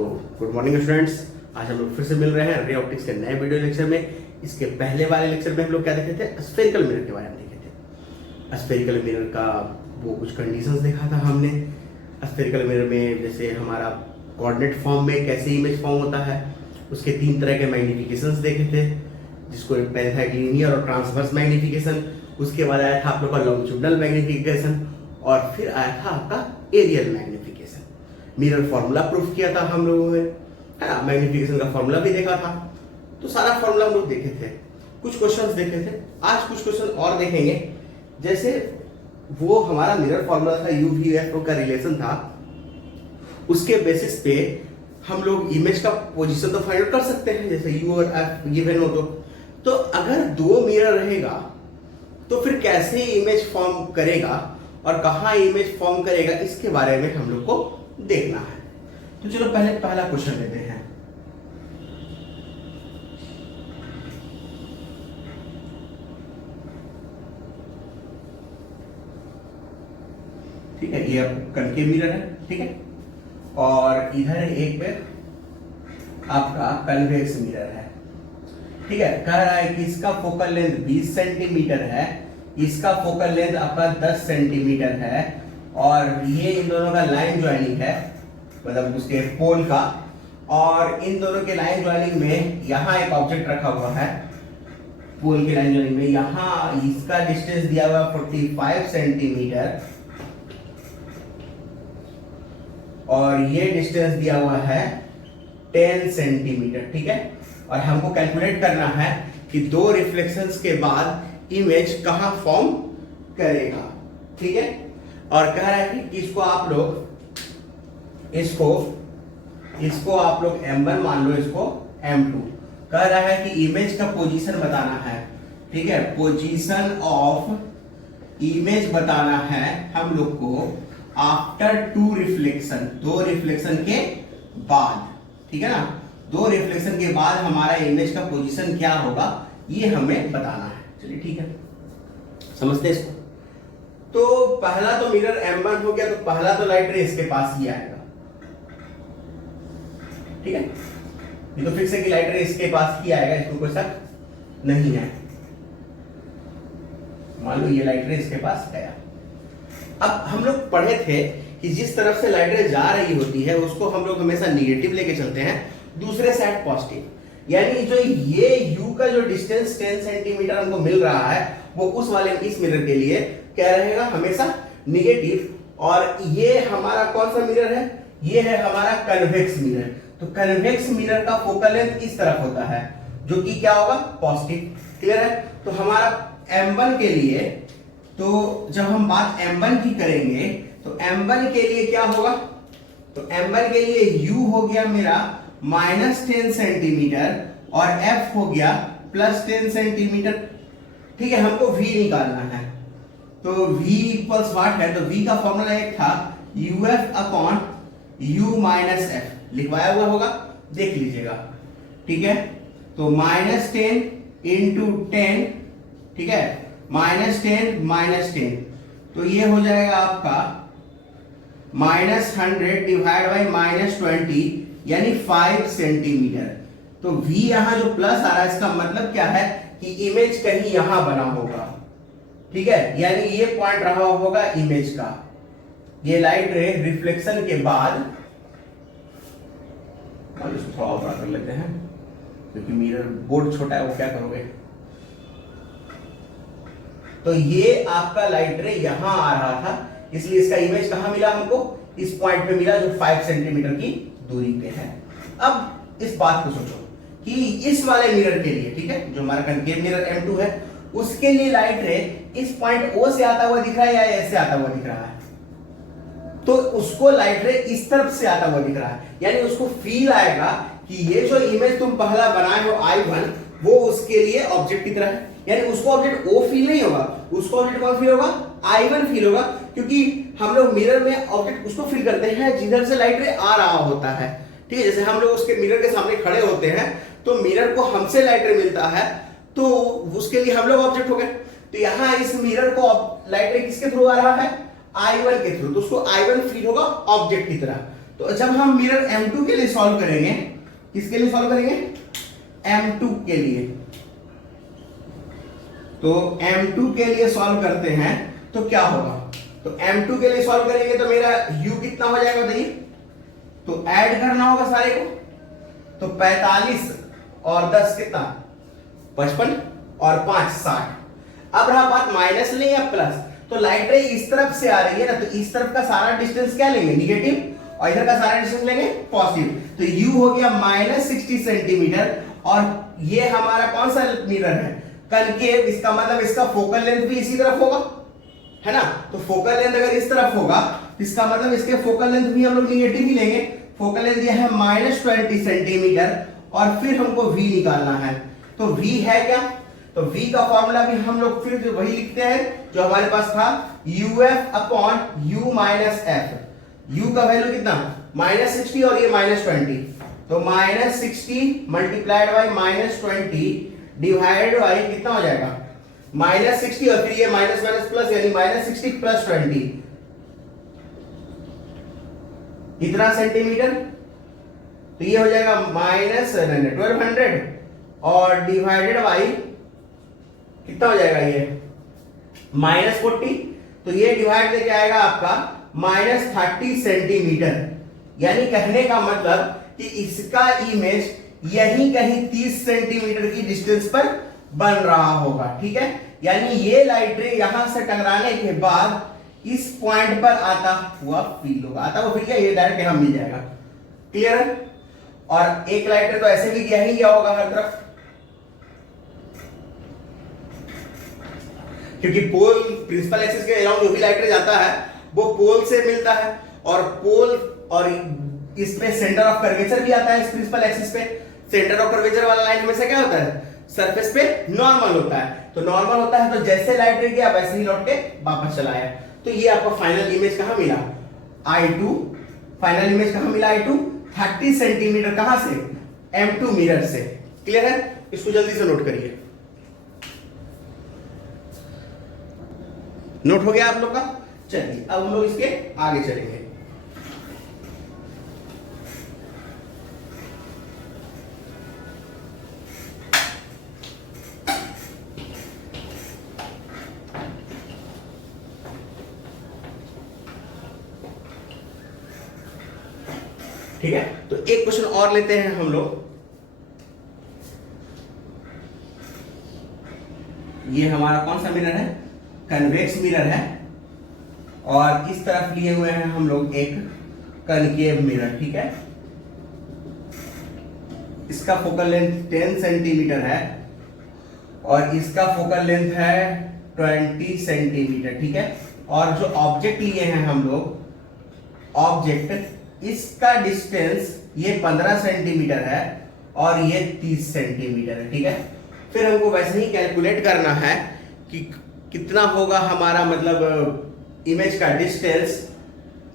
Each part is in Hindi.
तो गुड मॉर्निंग स्टूडेंट्स, आज हम लोग फिर से मिल रहे हैं रे ऑप्टिक्स के नए वीडियो लेक्चर में। इसके पहले वाले लेक्चर में हम लोग क्या देखे थे, स्फेरिकल मिरर के बारे में देखे थे। स्फेरिकल मिरर का वो कुछ कंडीशंस देखा था हमने। स्फेरिकल मिरर में जैसे हमारा कोऑर्डिनेट फॉर्म में कैसे इमेज फॉर्म होता है, उसके 3 तरह के मैग्निफिकेशंस देखे थे, जिसको पहले था लीनियर और ट्रांसवर्स मैग्निफिकेशन, उसके बाद आया था आप लोग का लॉन्जिट्यूडनल मैग्निफिकेशन, और फिर आया था आपका areal magnification. Mirror formula proof किया था हम लोगों ने, है ना। मैग्निफिकेशन का फॉर्मूला भी देखा था, तो सारा फॉर्मूला हम लोग देखे थे। कुछ क्वेश्चंस देखे थे, आज कुछ क्वेश्चन और देखेंगे। जैसे वो हमारा मिरर फॉर्मूला था, यू वी एफ का रिलेशन था, उसके बेसिस पे हम लोग इमेज का पोजीशन तो फाइंड आउट कर सकते हैं। जैसे यू और एफ गिवन हो तो अगर 2 मिरर रहेगा तो फिर कैसे इमेज फॉर्म करेगा और कहाँ इमेज फॉर्म करेगा, इसके बारे में हम लोग को देखना है। तो चलो पहले पहला क्वेश्चन लेते हैं। ठीक है, ये कनकेव मिरर है, ठीक है, और इधर एक पे आपका कन्वेक्स मिरर है, ठीक है। कह रहा है कि इसका फोकल लेंथ 20 सेंटीमीटर है, इसका फोकल लेंथ आपका 10 सेंटीमीटर है, और ये इन दोनों का लाइन ज्वाइनिंग है, मतलब उसके पोल का, और इन दोनों के लाइन ज्वाइनिंग में यहाँ एक ऑब्जेक्ट रखा हुआ है। पोल के लाइन ज्वाइनिंग में यहाँ इसका डिस्टेंस दिया हुआ 45 सेंटीमीटर, और ये डिस्टेंस दिया हुआ है 10 सेंटीमीटर, ठीक है। और हमको कैलकुलेट करना है कि 2 रिफ्लेक्शंस के बाद इमेज कहां फॉर्म करेगा, ठीक है। और कह रहा है कि इसको आप लोग इसको आप लोग M1 मान लो, इसको M2। कह रहा है कि इमेज का पोजीशन बताना है, ठीक है, पोजीशन ऑफ इमेज बताना है हम लोग को आफ्टर 2 रिफ्लेक्शन, 2 रिफ्लेक्शन के बाद, ठीक है ना। 2 रिफ्लेक्शन के बाद हमारा इमेज का पोजीशन क्या होगा, ये हमें बताना है। चलिए ठीक है, समझते हैं इसको। तो पहला तो मिरर M1 हो गया, तो पहला तो लाइट रे इसके पास ही आएगा, ठीक है। ये तो फिक्स है कि लाइट रे इसके पास ही आएगा, इसमें कोई शक नहीं है। मान लो ये लाइट रे इसके पास गया। अब हम लोग पढ़े थे कि जिस तरफ से लाइट रे जा रही होती है उसको हम लोग हमेशा निगेटिव लेके चलते हैं, दूसरे साइड पॉजिटिव। यानी जो ये U का जो डिस्टेंस 10 सेंटीमीटर हमको मिल रहा है, वो उस वाले इस मिरर के लिए क्या रहेगा, हमेशा निगेटिव। और ये हमारा कौन सा मिरर है, ये है हमारा कन्वेक्स मिरर। तो कन्वेक्स मिरर का फोकल लेंथ इस तरफ होता है, जो कि क्या होगा, पॉजिटिव। क्लियर है। तो हमारा M1 के लिए, तो जब हम बात M1 की करेंगे तो M1 के लिए क्या होगा, तो M1 के लिए U हो गया मेरा -10 सेंटीमीटर और F हो गया +10 सेंटीमीटर, ठीक है। हमको V निकालना है, तो V इक्वल्स व्हाट है, तो V का फॉर्मूला एक था UF upon U minus F, लिखवाया हुआ होगा, देख लीजिएगा, ठीक है। तो -10 इंटू 10, ठीक है, -10, तो ये हो जाएगा आपका -100 डिवाइड बाई -20, यानी 5 सेंटीमीटर। तो V यहां जो प्लस आ रहा है, इसका मतलब क्या है कि इमेज कहीं यहां बना होगा, ठीक है। यानी ये पॉइंट रहा होगा इमेज का। ये लाइट रे रिफ्लेक्शन के बाद, और इसको थोड़ा और बड़ा कर लेते हैं क्योंकि मिरर बोर्ड छोटा है, वो क्या करोगे। तो ये आपका लाइट रे यहां आ रहा था, इसलिए इसका इमेज कहां मिला हमको, इस पॉइंट पे मिला, जो 5 सेंटीमीटर की दूरी पे है। अब इस बात को सोचो कि इस वाले मिरर के लिए, ठीक है, जो हमारा कनकेव मिरर M2 है, उसके लिए लाइट रे इस पॉइंट O से आता हुआ दिख रहा है या ऐसे आता हुआ दिख रहा है, तो उसको लाइट रे इस तरफ से आता हुआ दिख रहा है। यानी उसको फील आएगा कि ये जो इमेज तुम पहला बनाए हो I1, वो उसके लिए ऑब्जेक्ट की तरह है। यानी उसको ऑब्जेक्ट O फील नहीं होगा, उसको ऑब्जेक्ट कौन फील होगा, I1 फील होगा, क्योंकि हम लोग मिरर में ऑब्जेक्ट उसको फील करते हैं जिधर से लाइट रे आ रहा होता है, ठीक है। जैसे हम लोग उसके मिरर के सामने खड़े होते हैं, तो मिरर को हमसे लाइट रे मिलता है, तो उसके लिए हम लोग ऑब्जेक्ट हो गए। तो यहां इस मिरर को लाइट रे किसके थ्रू आ रहा है, I1 के थ्रू, तो उसको I1 फील होगा ऑब्जेक्ट की तरह। तो जब हम मिरर M2 के लिए सॉल्व करेंगे, किसके लिए सॉल्व करेंगे? M2 के लिए। तो M2 के लिए सॉल्व करते हैं तो क्या होगा? तो M2 के लिए सॉल्व करेंगे तो मेरा U कितना हो जाएगा बताइए? तो ऐड करना होगा सारे को। तो 45 और 10 कितना? 55 और 5 60। अब रहा बात माइनस ले या प्लस, तो लाइट रे इस तरफ से आ रही है ना, तो इस तरफ का सारा डिस्टेंस क्या लेंगे? निगेटिव, और इधर का सारा डिस्टेंस लेंगे पॉजिटिव। तो U हो गया -60 सेंटीमीटर, और ये हमारा कौन सा मिरर है? कनकेव। इसका मतलब इसका फोकल लेंथ भी इसी तरफ होगा, है ना? तो फोकल लेंथ अगर इस तरफ होगा, इसका मतलब इसके फोकल लेंथ भी हम लोग निगेटिव ही लेंगे। फोकल लेंथ दिया है -20 सेंटीमीटर, और फिर हमको V निकालना है। तो V है क्या? तो V का फॉर्मूला भी हम लोग फिर वही लिखते हैं जो हमारे पास था, UF upon U minus F। U का वैल्यू कितना? -60 और ये -20, तो -60 मल्टीप्लाइड बाई -20 डिवाइडेड बाई कितना हो जाएगा? -60 और फिर ये माइनस माइनस प्लस, यानी -60 प्लस 20 इतना सेंटीमीटर। तो ये हो जाएगा -1200 और डिवाइडेड बाई कितना हो जाएगा? ये -40। तो ये डिवाइड करके आएगा आपका -30 सेंटीमीटर। यानी कहने का मतलब कि इसका इमेज यहीं कहीं 30 सेंटीमीटर की डिस्टेंस पर बन रहा होगा, ठीक है? यानी ये लाइट रे यहां से टकराने के बाद इस पॉइंट पर आता हुआ फील होगा। आता हुआ फील क्या? ये डायरेक्ट यहां मिल जाएगा। क्लियर है? और एक लाइट रे तो ऐसे भी गया होगा हर तरफ, क्योंकि पोल प्रिंसिपल एक्सिस के अराउंड जो भी लाइट रे जाता है वो पोल से मिलता है, और पोल और इसमें सेंटर ऑफ कर्वेचर भी आता है। इस प्रिंसिपल एक्सिस पे सेंटर ऑफ कर्वेचर वाला लाइन में से क्या होता है? सरफेस पे नॉर्मल होता है। तो नॉर्मल होता है तो जैसे लाइट रे गया वैसे ही लौट के वापस चला आया। तो ये आपको फाइनल इमेज कहां मिला? I2। फाइनल इमेज कहां मिला? I2 30 centimetre. कहां से? M2 मिरर से। क्लियर है? इसको जल्दी से नोट करिए। नोट हो गया आप लोग का? चलिए अब हम लोग इसके आगे चलेंगे। ठीक है, तो एक क्वेश्चन और लेते हैं हम लोग। ये हमारा कौन सा मिरर है? कन्वेक्स मिरर है, और इस तरफ लिए हुए हैं हम लोग एक कनकेव मिरर, ठीक है? इसका फोकल लेंथ 10 सेंटीमीटर है और इसका फोकल लेंथ है 20 सेंटीमीटर, ठीक है? और जो ऑब्जेक्ट लिए हैं हम लोग, ऑब्जेक्ट, इसका डिस्टेंस ये 15 सेंटीमीटर है और ये 30 सेंटीमीटर है, ठीक है? फिर हमको वैसे ही कैलकुलेट करना है कि कितना होगा हमारा मतलब इमेज का डिस्टेंस।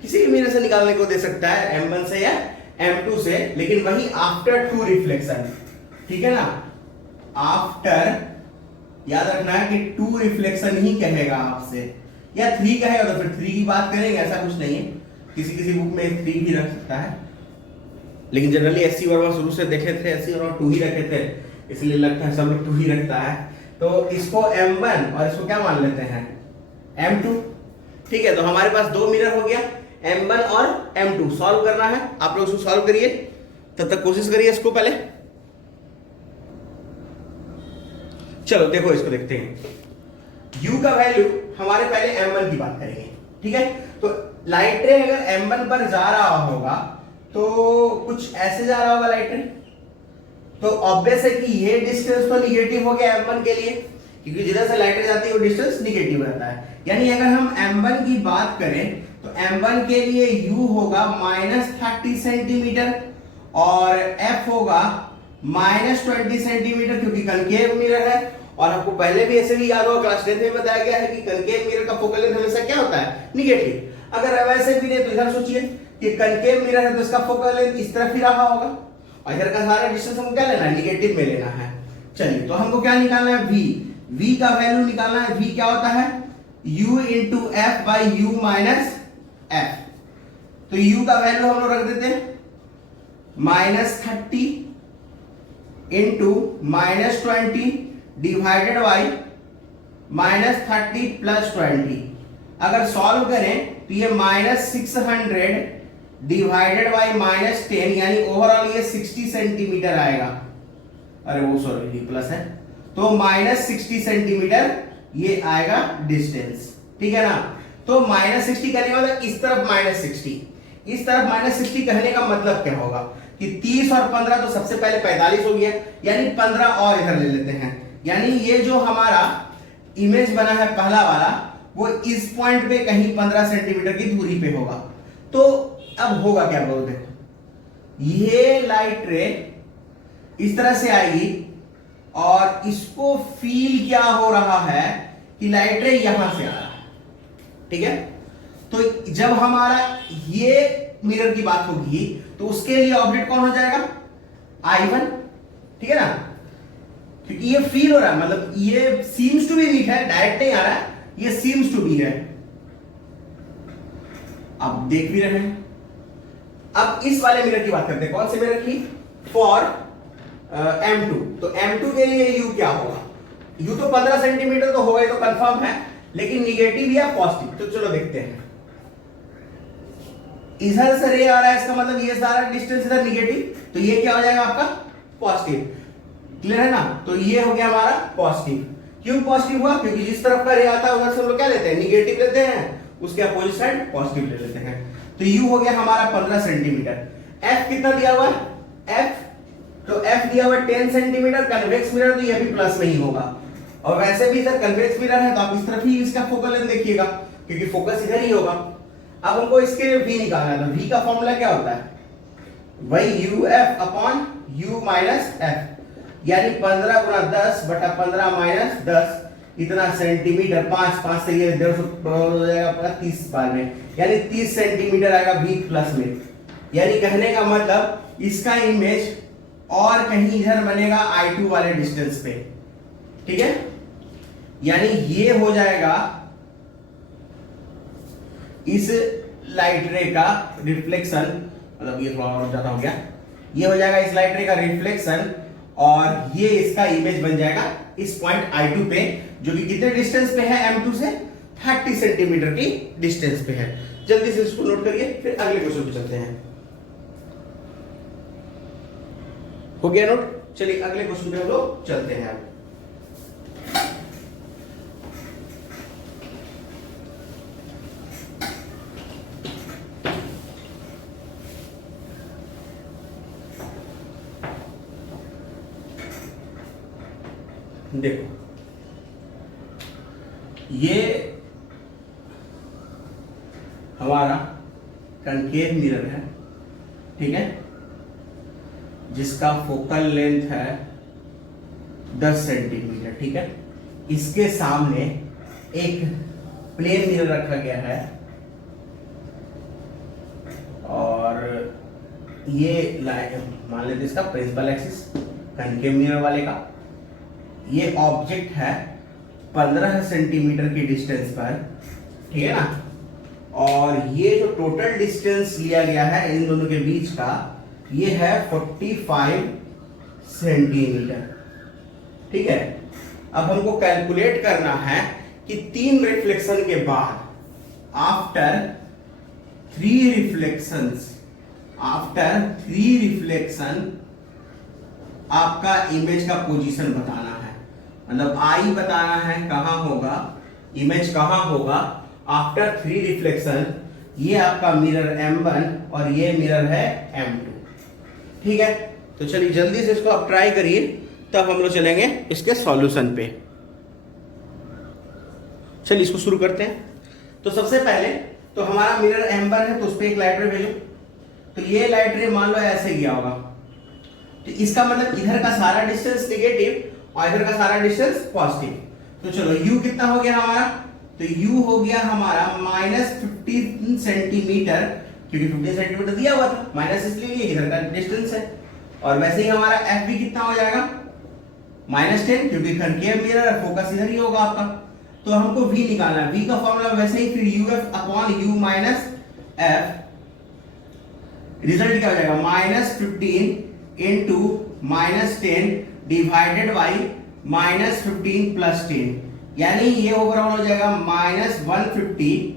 किसी भी मिरर से निकालने को दे सकता है, M1 से या M2 से, लेकिन वही आफ्टर 2 रिफ्लेक्शन, ठीक है ना? आफ्टर, याद रखना है कि 2 रिफ्लेक्शन ही कहेगा आपसे, या 3 कहेगा तो फिर 3 की बात करेंगे, ऐसा कुछ नहीं है। किसी किसी बुक में 3 भी रख सकता है, लेकिन जनरली एससी वर्मा शुरू से देखे थे एससी वर्मा 2 ही रखे थे, इसलिए लगता है सब लोग 2 ही रखता है। तो इसको M1 और इसको क्या मान लेते हैं? M2, ठीक है? तो हमारे पास 2 मिरर हो गया, M1 और M2। सॉल्व करना है, आप लोग इसको सॉल्व करिए, तब तक कोशिश करिए इसको पहले। चलो देखो, इसको देखते हैं। U का वैल्यू हमारे पहले M1 की बात करेंगे, ठीक है? तो लाइट रे अगर M1 पर जा रहा होगा तो कुछ ऐसे जा रहा होगा लाइट रे, तो ऑब्वियस है कि ये डिस्टेंस तो निगेटिव हो गया M1 के लिए, क्योंकि जिधर से लाइट रे जाती है वो डिस्टेंस निगेटिव रहता है। यानी अगर हम M1 की बात करें तो M1 के लिए U होगा -30 सेंटीमीटर और F होगा -20 सेंटीमीटर, क्योंकि कनकेव मिरर है। और आपको पहले भी ऐसे भी याद होगा, क्लास 10 में बताया गया है कि कनकेव मिरर का फोकल लेंथ हमेशा क्या होता है? निगेटिव। अगर वैसे भी नहीं तो इधर सोचिए कि कनकेव मिरर है तो इसका फोकल लेंथ इस तरफ ही रहा होगा, और इधर का सारा डिस्टेंस हमको क्या लेना है? निगेटिव में लेना है। चलिए, तो हमको क्या निकालना है? V का वैल्यू निकालना है। V क्या होता है? U into F by U minus F। तो u का वैल्यू हम लोग रख देते हैं -30 इंटू -20 डिवाइडेड बाई -30 प्लस 20। अगर सॉल्व करें तो ये -600 डिवाइडेड बाई -10, यानी ओवरऑल ये 60 सेंटीमीटर आएगा। अरे वो सॉरी ये प्लस है, तो -60 सेंटीमीटर ये आएगा डिस्टेंस, ठीक है ना। तो -60 कहने का मतलब इस तरफ -60, इस तरफ -60 कहने का मतलब क्या होगा कि 30 और 15 तो सबसे पहले 45 हो गया, यानी 15 और इधर ले लेते हैं, यानी ये जो हमारा इमेज बना है पहला वाला वो इस पॉइंट पे कहीं 15 सेंटीमीटर की दूरी पे होगा। तो अब होगा क्या बोलते हैं, ये लाइट रे इस तरह से आएगी और इसको फील क्या हो रहा है कि लाइट रे यहां से आ रहा है, ठीक है। तो जब हमारा ये मिरर की बात होगी तो उसके लिए ऑब्जेक्ट कौन हो जाएगा, I1, ठीक है ना, क्योंकि ये फील हो रहा है, मतलब ये सीम्स टू बी वीक है, डायरेक्ट नहीं आ रहा है, ये सीम्स टू बी है। अब देख भी रहे हैं। अब इस वाले मिरर की बात करते हैं, कौन से मिरर की, फॉर M2। तो M2 के लिए U क्या होगा, U तो 15 सेंटीमीटर तो होगा, तो कंफर्म है, लेकिन निगेटिव या पॉजिटिव, तो चलो देखते हैं। इधर से रे आ रहा है, इसका मतलब ये सारा डिस्टेंस इधर निगेटिव, तो ये क्या हो जाएगा आपका पॉजिटिव, क्लियर है ना। तो ये हो गया हमारा पॉजिटिव। क्यों पॉजिटिव हुआ, क्योंकि जिस तरफ का रे आता है उधर से हम लोग क्या लेते हैं, निगेटिव लेते हैं, उसके अपोजिट साइड पॉजिटिव ले लेते हैं। तो U हो गया हमारा 15 सेंटीमीटर। F कितना दिया हुआ है, F, तो F दिया हुआ 10 सेंटीमीटर। कन्वेक्स मिरर तो ये भी प्लस में ही होगा, और वैसे भी इधर कन्वेक्स मिरर है तो आप इस तरफ ही इसका फोकल लेंथ देखिएगा, क्योंकि फोकस इधर ही होगा। अब हमको इसके V निकालना है, तो V का फॉर्मूला क्या होता है, वही UF upon U minus F, यानी 15 गुना 10 बटा 15 माइनस 10 इतना सेंटीमीटर, 5 से ये 150 हो जाएगा आपका 30 बार में, यानी 30 सेंटीमीटर आएगा V प्लस में। यानी कहने का मतलब इसका इमेज और कहीं इधर बनेगा I2 वाले डिस्टेंस पे, ठीक है। यानी ये हो जाएगा इस लाइट रे का रिफ्लेक्शन, मतलब ये थोड़ा और ज्यादा हो गया, ये हो जाएगा इस लाइट रे का रिफ्लेक्शन, और ये इसका इमेज बन जाएगा इस पॉइंट I2 पे, जो कि कितने डिस्टेंस पे है M2 से, 30 सेंटीमीटर की डिस्टेंस पे है। जल्दी से इसको नोट करिए, फिर अगले क्वेश्चन पे चलते हैं। हो गया नोट, चलिए अगले क्वेश्चन पे हम लोग चलते हैं। अब देखो, ये हमारा कनकेव मिरर है, ठीक है, जिसका फोकल लेंथ है 10 सेंटीमीटर, ठीक है। इसके सामने एक प्लेन मिरर रखा गया है, और ये मान लेते इसका प्रिंसिपल एक्सिस कनकेव मिरर वाले का, ये ऑब्जेक्ट है 15 सेंटीमीटर की डिस्टेंस पर, ठीक है ना, और ये जो टोटल डिस्टेंस लिया गया है इन दोनों के बीच का, ये है 45 सेंटीमीटर, ठीक है। अब हमको कैलकुलेट करना है कि 3 रिफ्लेक्शन के बाद, आफ्टर 3 रिफ्लेक्शन आपका इमेज का पोजीशन बताना है, मतलब आई बताना है कहां होगा, इमेज कहां होगा आफ्टर 3 रिफ्लेक्शन। ये आपका मिरर M1 और ये मिरर है M2, ठीक है। तो चलिए जल्दी से इसको आप ट्राई करिए, तब हम लोग चलेंगे इसके सॉल्यूशन पे। चलिए इसको शुरू करते हैं। तो सबसे पहले तो हमारा मिरर M1 है, तो उस पर एक लाइट रे भेजो। तो ये लाइट रे मान लो ऐसे गया होगा, तो इसका मतलब इधर का सारा डिस्टेंस निगेटिव और इधर का सारा डिस्टेंस पॉजिटिव। तो चलो U कितना हो गया हमारा, तो U हो गया हमारा -15 सेंटीमीटर, क्योंकि 15 सेंटीमीटर दिया हुआ था, माइनस इसलिए इधर का डिस्टेंस है। और वैसे ही हमारा F भी कितना हो जाएगा, -10, क्योंकि कनकेव मिरर फोकस इधर ही होगा आपका। तो हमको V निकालना है, V का फॉर्मूला वैसे ही फिर UF upon U minus F, result क्या हो जाएगा, -15 इंटू -10 डिवाइडेड बाई -15 प्लस 10, यानी ये ओवरऑल हो जाएगा -150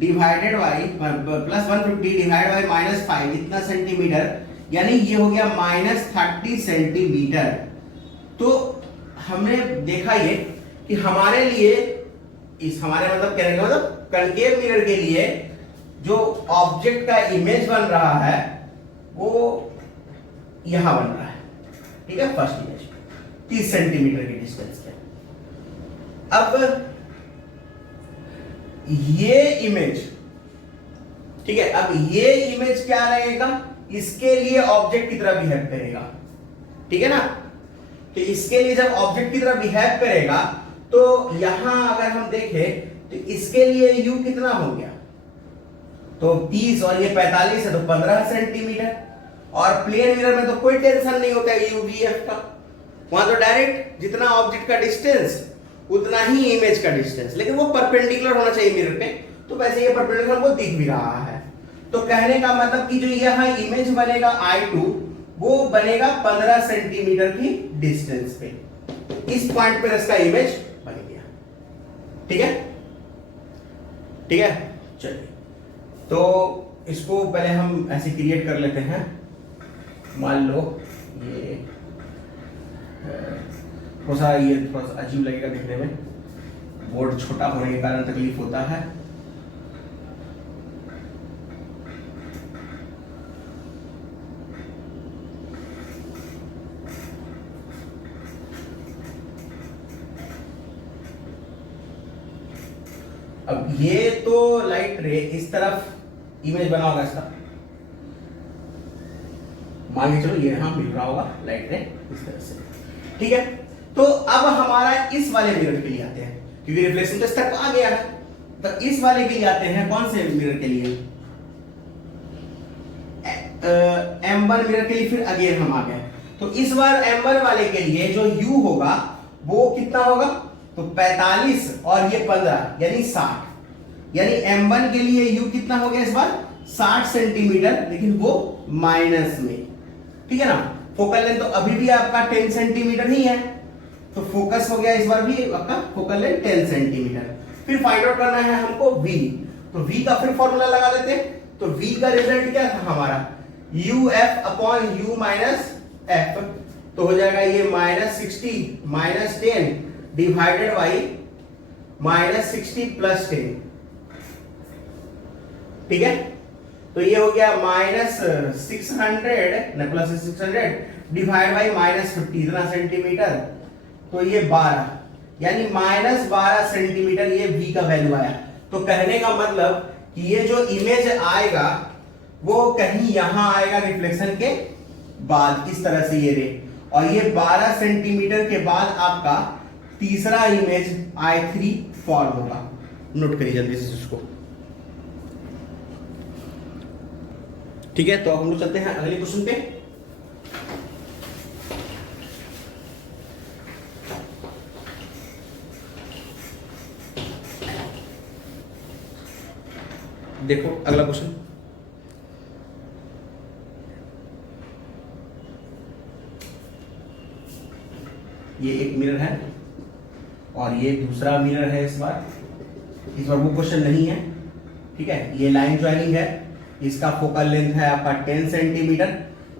divided by plus 150 divide by -5, इतना सेंटीमीटर, यानी ये हो गया -30 सेंटीमीटर। तो हमने देखा ये कि हमारे लिए इस हमारे मतलब कहने का मतलब कनकेव मिरर के लिए जो ऑब्जेक्ट का इमेज बन रहा है वो यहां बन रहा है, ठीक है, फर्स्ट इमेज 30 सेंटीमीटर के डिस्टेंस पे। अब ये इमेज, ठीक है, अब ये इमेज क्या रहेगा, इसके लिए ऑब्जेक्ट की तरह बिहेव करेगा, ठीक है ना। तो इसके लिए जब ऑब्जेक्ट की तरह बिहेव करेगा तो यहां अगर हम देखें तो इसके लिए u कितना हो गया, तो 30 और ये 45 है तो 15 सेंटीमीटर। और प्लेन मिरर में तो कोई टेंशन नहीं होता है UVF का, वहां तो डायरेक्ट जितना ऑब्जेक्ट का डिस्टेंस उतना ही इमेज का डिस्टेंस, लेकिन वो परपेंडिकुलर होना चाहिए मिरर पे, तो वैसे ये परपेंडिकुलर हमको दिख भी रहा है। तो कहने का मतलब कि जो यहां इमेज बनेगा I2 वो बनेगा 15 सेंटीमीटर की डिस्टेंस पे, इस पॉइंट पे इसका इमेज बन गया, ठीक है, ठीक है। चलिए तो इसको पहले हम ऐसे क्रिएट कर लेते हैं। मान लो ये थोड़ा सा अजीब लगेगा देखने में, बोर्ड छोटा होने के कारण तकलीफ होता है। अब ये तो लाइट रे इस तरफ इमेज बना होगा इसका, मान के चलो ये यहां मिल रहा होगा लाइट रे इस तरह से, ठीक है। तो अब हमारा इस वाले मिरर के लिए आते हैं, क्योंकि रिफ्लेक्शन तो इस तक आ गया है, तो इस वाले के लिए आते हैं। कौन से मिरर के लिए, M1 मिरर के लिए फिर अगेन हम आ गए। तो इस बार M1 वाले के लिए जो U होगा वो कितना होगा, तो 45 और ये 15 यानी 60, यानी M1 के लिए U कितना हो गया इस बार 60 सेंटीमीटर, लेकिन वो माइनस में, ठीक है ना। फोकल लेंथ तो अभी भी आपका 10 सेंटीमीटर ही है, तो फोकस हो गया इस बार भी आपका फोकल लेंथ 10 सेंटीमीटर। फिर फाइंड आउट करना है हमको V, तो V का फिर फॉर्मूला लगा लेते हैं। तो V का रिजल्ट क्या था हमारा, UF upon U minus F, तो हो जाएगा ये -60 -10 डिवाइडेड बाई -60 प्लस 10, ठीक है। तो ये हो गया -600 न प्लस 600 डिवाइड बाई -50, इतना सेंटीमीटर, तो ये 12, यानी -12 सेंटीमीटर ये V का वैल्यू आया। तो कहने का मतलब कि ये जो इमेज आएगा वो कहीं यहां आएगा रिफ्लेक्शन के बाद, इस तरह से ये रे, और ये 12 सेंटीमीटर के बाद आपका तीसरा इमेज I3 फॉर्म होगा। नोट करिए जल्दी से इसको, ठीक है। तो हम लोग चलते हैं अगले क्वेश्चन पे। देखो अगला क्वेश्चन, ये एक मिरर है और ये दूसरा मिरर है। इस बार वो क्वेश्चन नहीं है, ठीक है। ये लाइन ज्वाइनिंग है, इसका फोकल लेंथ है आपका 10 सेंटीमीटर,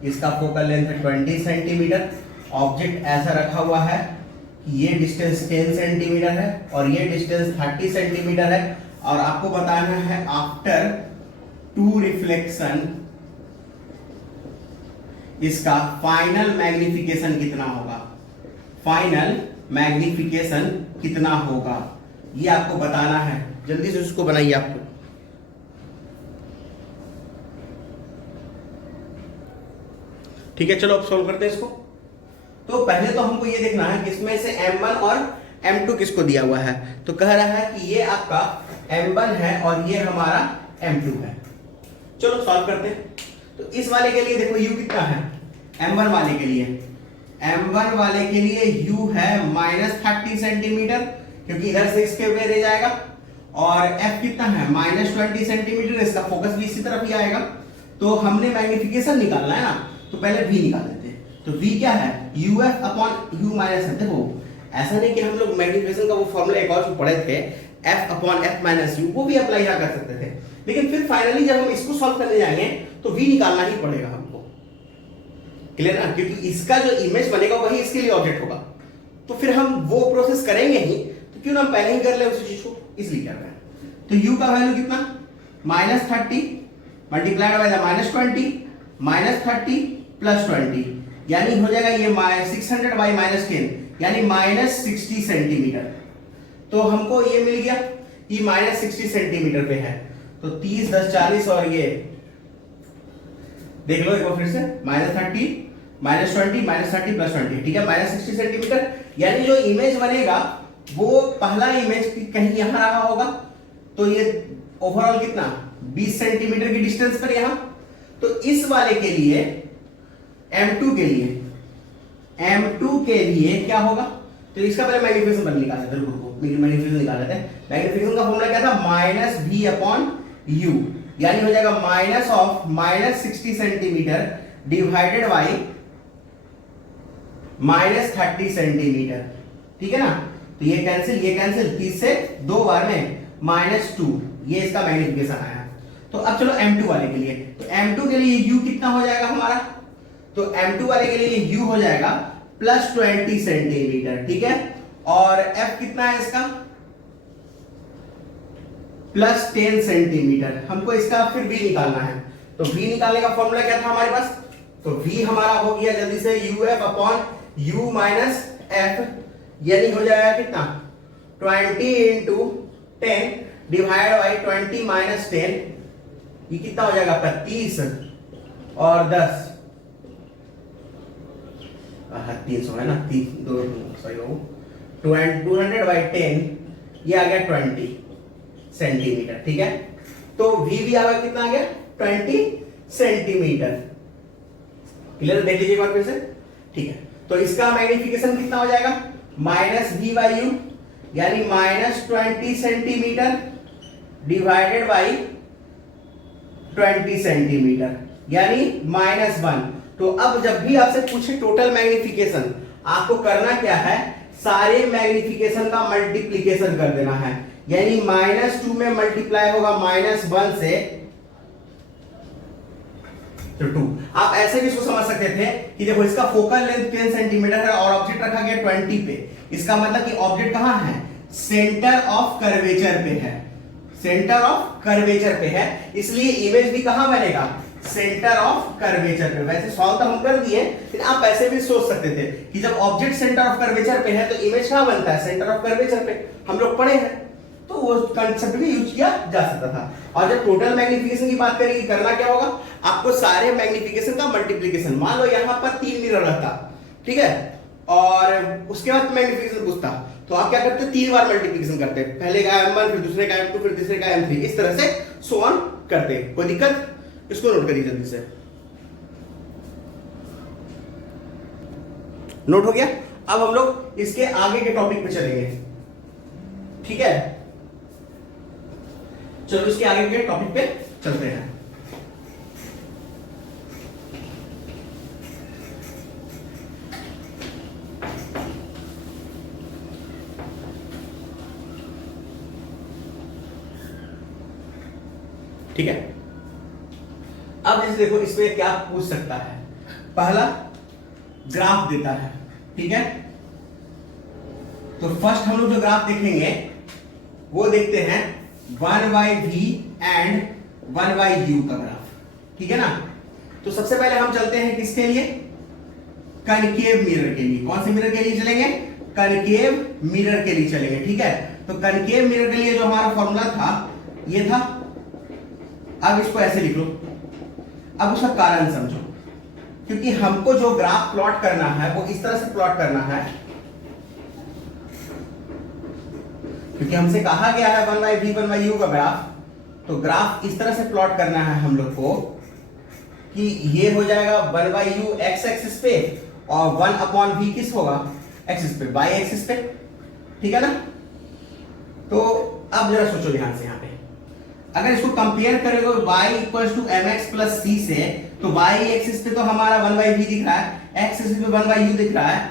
इसका फोकल लेंथ है 20 सेंटीमीटर। ऑब्जेक्ट ऐसा रखा हुआ है कि ये डिस्टेंस 10 सेंटीमीटर है और ये डिस्टेंस 30 सेंटीमीटर है, और आपको बताना है आफ्टर 2 रिफ्लेक्शन इसका फाइनल मैग्निफिकेशन कितना होगा, फाइनल मैग्निफिकेशन कितना होगा ये आपको बताना है। जल्दी से उसको बनाइए आपको। ठीक है, चलो अब सॉल्व करते हैं इसको। तो पहले तो हमको ये देखना है कि इसमें से M1 और M2 किसको दिया हुआ है। तो कह रहा है कि ये आपका M1 है और ये हमारा M2 है। चलो सॉल्व करते हैं। तो इस वाले के लिए देखो U कितना है, M1 वाले के लिए, M1 वाले के लिए U है -30 सेंटीमीटर, क्योंकि इधर से इसके वे रह जाएगा, और F कितना है -20 सेंटीमीटर, इसका फोकस भी इसी तरफ ही आएगा। तो हमने मैग्निफिकेशन निकालना है ना, तो पहले v निकाल लेते हैं। तो v क्या है, uf upon u minus f। देखो ऐसा नहीं कि हम लोग मैग्निफिकेशन का वो फॉर्मूला एक और पढ़े थे f upon f minus u, वो भी अप्लाई यहाँ कर सकते थे, लेकिन फिर फाइनली जब हम इसको सॉल्व करने जाएंगे तो v निकालना ही पड़ेगा हमको। क्लियर ना, क्योंकि इसका जो इमेज बनेगा वही इसके लिए ऑब्जेक्ट होगा, तो फिर हम वो प्रोसेस करेंगे ही, तो क्यों ना हम पहले ही कर ले उस चीज को, इसलिए कर रहे हैं। तो u का वैल्यू कितना, -30 मल्टीप्लाइड बाय द -20 -30 प्लस 20, यानी हो जाएगा ये 600 बाई -10 यानी -60 सेंटीमीटर। तो हमको ये मिल गया, ये -60 सेंटीमीटर पे है। तो 30 10 40 और ये देख लो एक बार फिर से, -30 -20 -30 प्लस 20, ठीक है, -60 सेंटीमीटर। यानी जो इमेज बनेगा वो पहला इमेज कहीं यहां रहा होगा, तो ये ओवरऑल कितना 20 सेंटीमीटर की डिस्टेंस पर यहां। तो इस वाले के लिए M2 के लिए क्या होगा, तो इसका पहले मैग्निफिकेशन बन निकाल लेते हैं, मैग्निफिकेशन निकाल लेते हैं। मैग्निफिकेशन का फॉर्मूला क्या था, -v अपॉन u, यानी हो जाएगा minus of -60 centimetre divided by -30 centimetre, ठीक है ना। तो ये कैंसिल 30 से 2 बार में -2, ये इसका मैग्निफिकेशन आया। तो अब चलो M2 वाले के लिए, तो M2 के लिए u कितना हो जाएगा हमारा, तो M2 वाले के लिए u हो जाएगा +20 सेंटीमीटर, ठीक है। और f कितना है इसका, +10 सेंटीमीटर। हमको इसका फिर v निकालना है, तो v निकालने का फॉर्मूला क्या था हमारे पास, तो v हमारा हो गया जल्दी से uf upon u minus f, यानी हो जाएगा कितना 20 इंटू 10 डिवाइड बाई 20 माइनस 10, ये कितना हो जाएगा 25 और 10 300 है ना, 200 बाई 10, ये आ गया 20 सेंटीमीटर, ठीक है। तो v भी आ गया कितना आ गया 20 सेंटीमीटर। क्लियर, देख लीजिए एक बार फिर से, ठीक है। तो इसका मैग्निफिकेशन कितना हो जाएगा -v बाई u, यानी -20 सेंटीमीटर डिवाइडेड बाई 20 सेंटीमीटर, यानी -1। तो अब जब भी आपसे पूछे टोटल मैग्निफिकेशन, आपको करना क्या है, सारे मैग्निफिकेशन का मल्टीप्लीकेशन कर देना है, यानी -2 में मल्टीप्लाई होगा -1 से, तो 2। आप ऐसे भी इसको समझ सकते थे कि देखो इसका फोकल लेंथ 10 सेंटीमीटर है और ऑब्जेक्ट रखा गया 20 पे, इसका मतलब कि ऑब्जेक्ट कहां है, सेंटर ऑफ कर्वेचर पे है, सेंटर ऑफ कर्वेचर पे है, इसलिए इमेज भी कहां बनेगा, सेंटर ऑफ कर्वेचर पे। वैसे सॉल्व तो हम कर दिए, लेकिन आप ऐसे भी सोच सकते थे कि जब ऑब्जेक्ट सेंटर ऑफ कर्वेचर पे है तो इमेज कहां बनता है, सेंटर ऑफ कर्वेचर पे, हम लोग पढ़े हैं, तो वो कंसेप्ट भी यूज किया जा सकता था। और जब टोटल मैग्निफिकेशन की बात करेंगे, करना क्या होगा, आपको सारे मैग्निफिकेशन का मल्टीप्लिकेशन, मान लो यहां पर 3 मिरर रहता, ठीक है, और उसके बाद मैग्निफिकेशन पूछता, तो आप क्या करते, 3 बार मल्टीप्लिकेशन करते, पहले का M1 फिर दूसरे का M2 फिर तीसरे का M3, इस तरह से सो ऑन करते। कोई दिक्कत, इसको नोट करिए जल्दी से, नोट हो गया। अब हम लोग इसके आगे के टॉपिक पे चलेंगे, ठीक है। चलो इसके आगे के टॉपिक पे चलते हैं। ठीक है, अब जैसे देखो इसमें क्या पूछ सकता है, पहला ग्राफ देता है, ठीक है। तो फर्स्ट हम लोग जो ग्राफ देखेंगे वो देखते हैं 1/v एंड 1/u का ग्राफ, ठीक है ना। तो सबसे पहले हम चलते हैं किसके लिए, कनकेव मिरर के लिए। कौन से मिरर के लिए चलेंगे, कनकेव मिरर के लिए चलेंगे, ठीक है। तो कनकेव मिरर के लिए जो हमारा फॉर्मूला था ये था, अब इसको ऐसे लिख लो। अब उसका कारण समझो, क्योंकि हमको जो ग्राफ प्लॉट करना है वो इस तरह से प्लॉट करना है, क्योंकि हमसे कहा गया है 1/v 1/u का ग्राफ, तो ग्राफ इस तरह से प्लॉट करना है हम लोग को कि ये हो जाएगा 1/u x एक्सिस पे और 1/v किस होगा, एक्सिस पे, y एक्सिस पे, ठीक है ना। तो अब जरा सोचो ध्यान से, यहां पे अगर इसको कंपेयर करेंगे y equals to mx plus c से, तो y एक्सिस पे तो हमारा 1/v दिख रहा है, x एक्सिस पे 1/u दिख रहा है,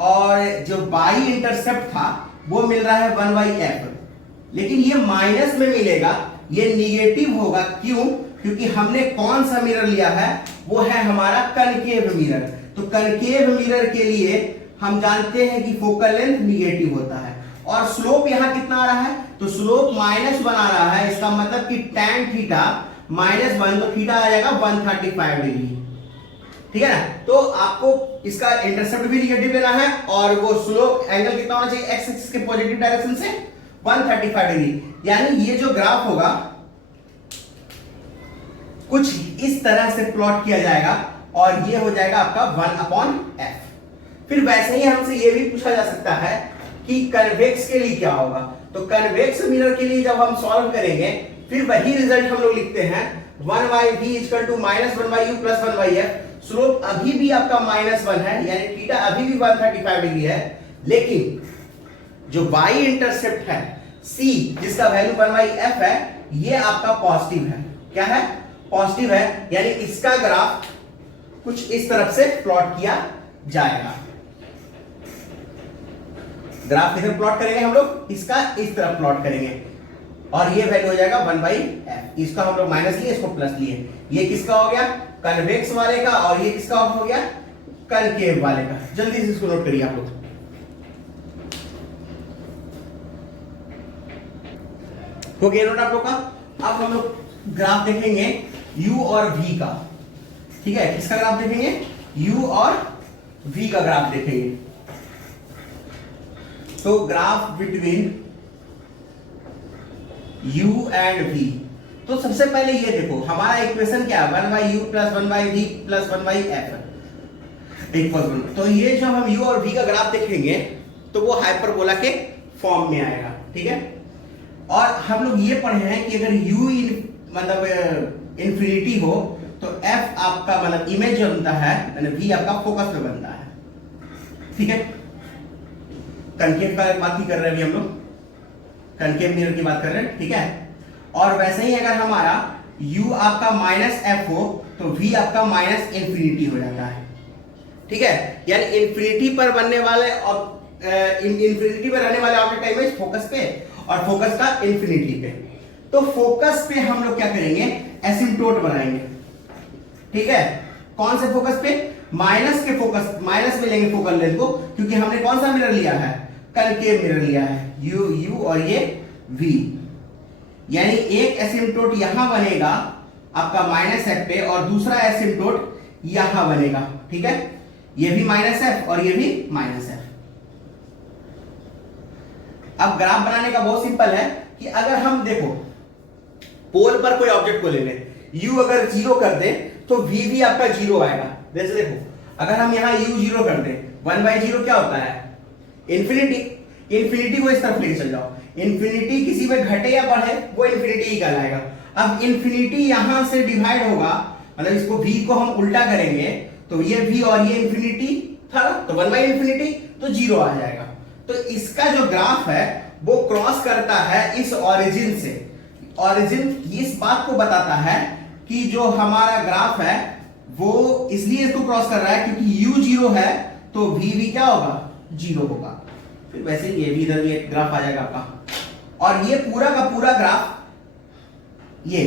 और जो y इंटरसेप्ट था वो मिल रहा है 1/f। लेकिन ये माइनस में मिलेगा, ये निगेटिव होगा। क्यों? क्योंकि हमने कौन सा मिरर लिया है, वो है हमारा कनकेव मिरर। तो कनकेव मिरर के लिए हम जानते हैं कि फोकल लेंथ निगेटिव होता है, और स्लोप यहां कितना आ रहा है, तो स्लोप -1 आ रहा है। इसका मतलब कि tan थीटा -1, तो थीटा आ जाएगा 135 डिग्री। ठीक है ना? तो आपको इसका इंटरसेप्ट भी निगेटिव लेना है, और वो स्लोप एंगल कितना होना चाहिए, एक्स एक्सिस के पॉजिटिव डायरेक्शन से 135 डिग्री। यानी ये जो ग्राफ होगा कुछ इस तरह से प्लॉट किया जाएगा, और ये हो जाएगा आपका 1/f। फिर वैसे ही हमसे ये भी पूछा जा सकता है कि कन्वेक्स के लिए क्या होगा। तो कन्वेक्स मिरर के लिए जब हम सॉल्व करेंगे, फिर वही रिजल्ट हम लोग लिखते हैं 1/v equal to -1/u plus 1/f। Slope अभी भी आपका -1 है, यानी थीटा अभी भी 135 डिग्री है, लेकिन जो y इंटरसेप्ट है c, जिसका वैल्यू 1/f है, ये आपका पॉजिटिव है। क्या है? पॉजिटिव है, यानी इसका ग्राफ कुछ इस तरफ से प्लॉट किया जाएगा। ग्राफ किधर प्लॉट करेंगे हम लोग, इसका इस तरफ प्लॉट करेंगे, और ये वैल्यू हो जाएगा 1/f। इसका हम लोग माइनस लिए, इसको प्लस लिए। ये किसका हो गया, कन्वेक्स वाले का, और ये किसका हो गया, कनकेव वाले का। जल्दी से इसको नोट करिए आप लोग। हो गया नोट आप लोग का। अब हम लोग ग्राफ देखेंगे u और v का। ठीक है, किसका ग्राफ देखेंगे, u और v का ग्राफ देखेंगे। तो graph between u and v। तो सबसे पहले ये देखो, हमारा इक्वेशन क्या है, 1/u plus 1/v plus 1/f equal 1। तो ये जब हम u और v का ग्राफ देखेंगे तो वो हाइपरबोला के फॉर्म में आएगा। ठीक है, और हम लोग ये पढ़े हैं कि अगर u मतलब इंफिनिटी हो तो f आपका मतलब इमेज बनता है, यानी v आपका फोकस पे बनता है। ठीक है, कनकेव का बात ही कर रहे हैं अभी हम लोग, कनकेव मिरर की बात कर रहे हैं। ठीक है, और वैसे ही अगर हमारा u आपका -f हो तो v आपका -इंफिनिटी हो जाता है। ठीक है, यानी इंफिनिटी पर बनने वाले और इंफिनिटी पर रहने वाले ऑब्जेक्ट का इमेज फोकस पे, और फोकस का इंफिनिटी पे। तो फोकस पे हम लोग क्या करेंगे, एसिम्प्टोट बनाएंगे। ठीक है, कौन से फोकस पे, माइनस के फोकस, माइनस में लेंगे फोकल लेंथ को, क्योंकि हमने कौन सा मिरर लिया है, कनकेव मिरर लिया है, u और ये v। यानी एक एसिम्प्टोट यहां बनेगा आपका -f पे, और दूसरा एसिम्प्टोट यहां बनेगा। ठीक है, ये भी -f और ये भी -f। अब ग्राफ बनाने का बहुत सिंपल है कि अगर हम देखो पोल पर कोई ऑब्जेक्ट को ले लें, u अगर 0 कर दे तो v भी आपका 0 आएगा। जैसे देखो, अगर हम यहां u 0 कर दें, 1/0 क्या होता है, इंफिनिटी। इंफिनिटी को इस तरफ लेके चल जाओ, इंफिनिटी किसी में घटे या बढ़े वो इंफिनिटी ही कहलाएगा। अब इंफिनिटी यहां से डिवाइड होगा, मतलब इसको v को हम उल्टा करेंगे तो ये v और ये इंफिनिटी था, तो 1/इंफिनिटी तो 0 आ जाएगा। तो इसका जो ग्राफ है वो क्रॉस करता है इस ओरिजिन से। ओरिजिन इस बात को बताता है कि जो हमारा ग्राफ है वो इसलिए इसको क्रॉस कर रहा है क्योंकि u 0 है तो v भी क्या होगा, 0 होगा। फिर वैसे ही ये भी इधर भी एक ग्राफ आ जाएगा आपका, और ये पूरा का पूरा ग्राफ ये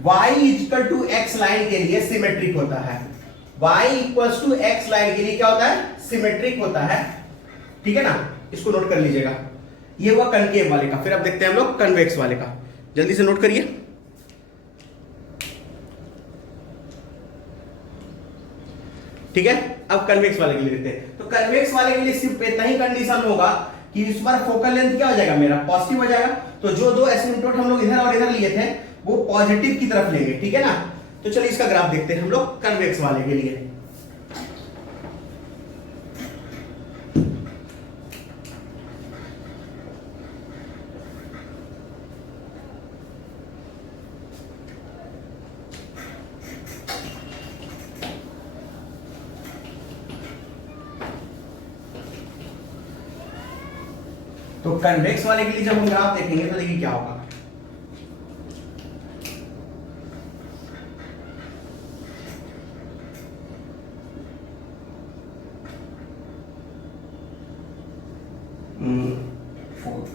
y equal to x line के लिए सिमेट्रिक होता है। y equal to x line के लिए क्या होता है, सिमेट्रिक होता है। ठीक है ना, इसको नोट कर लीजिएगा। ये हुआ कनकेव वाले का। फिर अब देखते हैं हम लोग कन्वेक्स वाले का, जल्दी से नोट करिए। ठीक है, अब कन्वेक्स वाले के लिए देखते हैं। तो कन्वेक्स वाले के लिए सिर्फ इतना ही कंडीशन होगा कि इस बार फोकल लेंथ क्या हो जाएगा, मेरा पॉजिटिव हो जाएगा। तो जो दो एसिम्प्टोट हम लोग इधर और इधर लिए थे वो पॉजिटिव की तरफ लेंगे। ठीक है ना, तो चलिए इसका ग्राफ देखते हैं हम लोग कन्वेक्स वाले के लिए। तो कन्वेक्स वाले के लिए जब हम ग्राफ देखेंगे तो देखिए क्या होगा।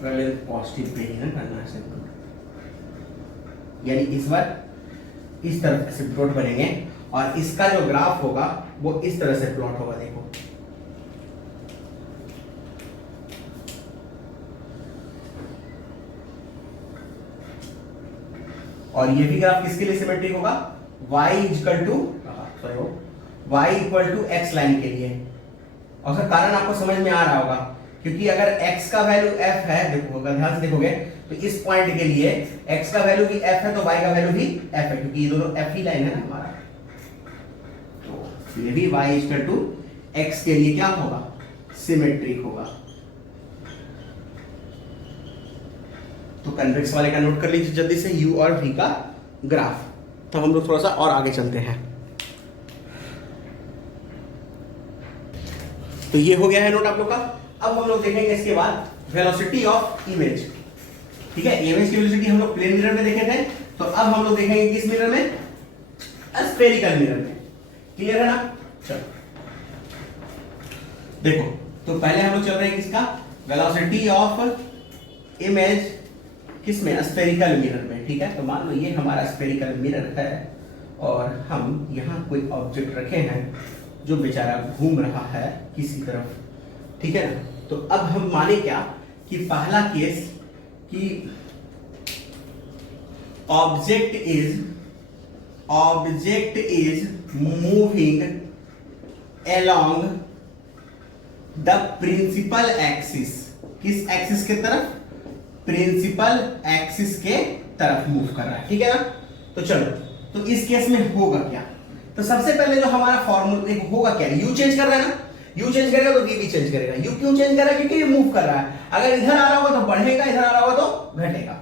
कर ले पॉजिटिव पे ही ना करना है सिंपल, यानी इस बार इस तरफ से प्लॉट बनेंगे और इसका जो ग्राफ होगा वो इस तरह से प्लॉट होगा। देखो और ये भी ग्राफ किसके लिए सिमेट्रिक होगा, y equal to x line के लिए। और उसका कारण आपको समझ में आ रहा होगा, क्योंकि अगर x का वैल्यू f है, देखो अगर ध्यान से देखोगे तो इस पॉइंट के लिए x का वैल्यू भी f है तो y का वैल्यू भी f है, क्योंकि ये दोनों f ही लाइन है ना हमारा। तो ये भी y इक्वल टू x के लिए क्या होगा, सिमेट्रिक होगा। तो कन्वेक्स वाले का नोट कर लीजिए जल्दी से, u और v का ग्राफ। तो हम लोग थोड़ा सा और आगे चलते हैं। तो ये हो गया है नोट आप लोग का। अब हम लोग देखेंगे इसके बाद वेलोसिटी ऑफ इमेज। ठीक है, इमेज की वेलोसिटी हम लोग प्लेन मिरर में देखे थे, तो अब हम लोग देखेंगे किस मिरर में, स्फेरिकल मिरर में। क्लियर है ना? चलो देखो, तो पहले हम लोग चल रहे हैं किसका, वेलोसिटी ऑफ इमेज किसमें, स्फेरिकल मिरर में। ठीक है, तो मान लो ये हमारा स्फेरिकल मिरर है और हम यहाँ कोई ऑब्जेक्ट रखे हैं जो बेचारा घूम रहा है किसी तरफ। ठीक है ना? तो अब हम माने क्या कि पहला केस कि object is moving along the principal axis. किस एक्सिस के तरफ, प्रिंसिपल एक्सिस के तरफ मूव कर रहा है। ठीक है ना? तो चलो, तो इस केस में होगा क्या, तो सबसे पहले जो हमारा फॉर्मूला होगा क्या, यू चेंज कर रहा है ना, यू चेंज करेगा तो वी भी चेंज करेगा। यू क्यों चेंज कर रहा है, क्योंकि ये मूव कर रहा है। अगर इधर आ रहा होगा तो बढ़ेगा, इधर आ रहा होगा तो घटेगा।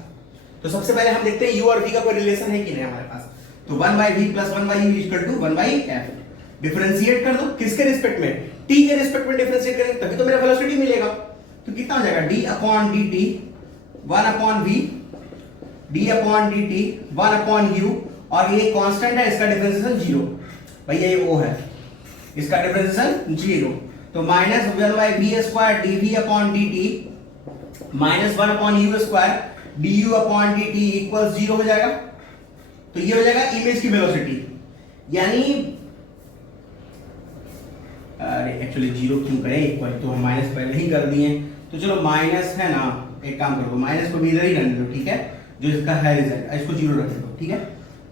तो सबसे पहले हम देखते हैं यू और वी का कोई रिलेशन है कि नहीं हमारे पास। तो 1/v + 1/u equal to 1/f। Differentiate कर दो किसके रिस्पेक्ट में, t के रिस्पेक्ट में डिफरेंशिएट करेंगे तभी तो मेरा वेलोसिटी मिलेगा। तो कितना हो जाएगा, d/dt 1/v, d/dt 1/u, और ये कांस्टेंट है, इसका डिफरेंशिएशन 0। भैया ये o है, इसका डिफरेंशिएशन 0। तो -1/v² dv/dt -1/u² du/dt equal 0 हो जाएगा। तो ये हो जाएगा इमेज की वेलोसिटी, यानी अरे एक्चुअली 0 क्यों करें, इक्वल तो हम माइनस पहले ही कर दिए। तो चलो माइनस है ना, एक काम करो माइनस को भी इधर ही रहने दो। ठीक है, जो इसका है रिजल्ट इसको 0 रखने दो। ठीक है,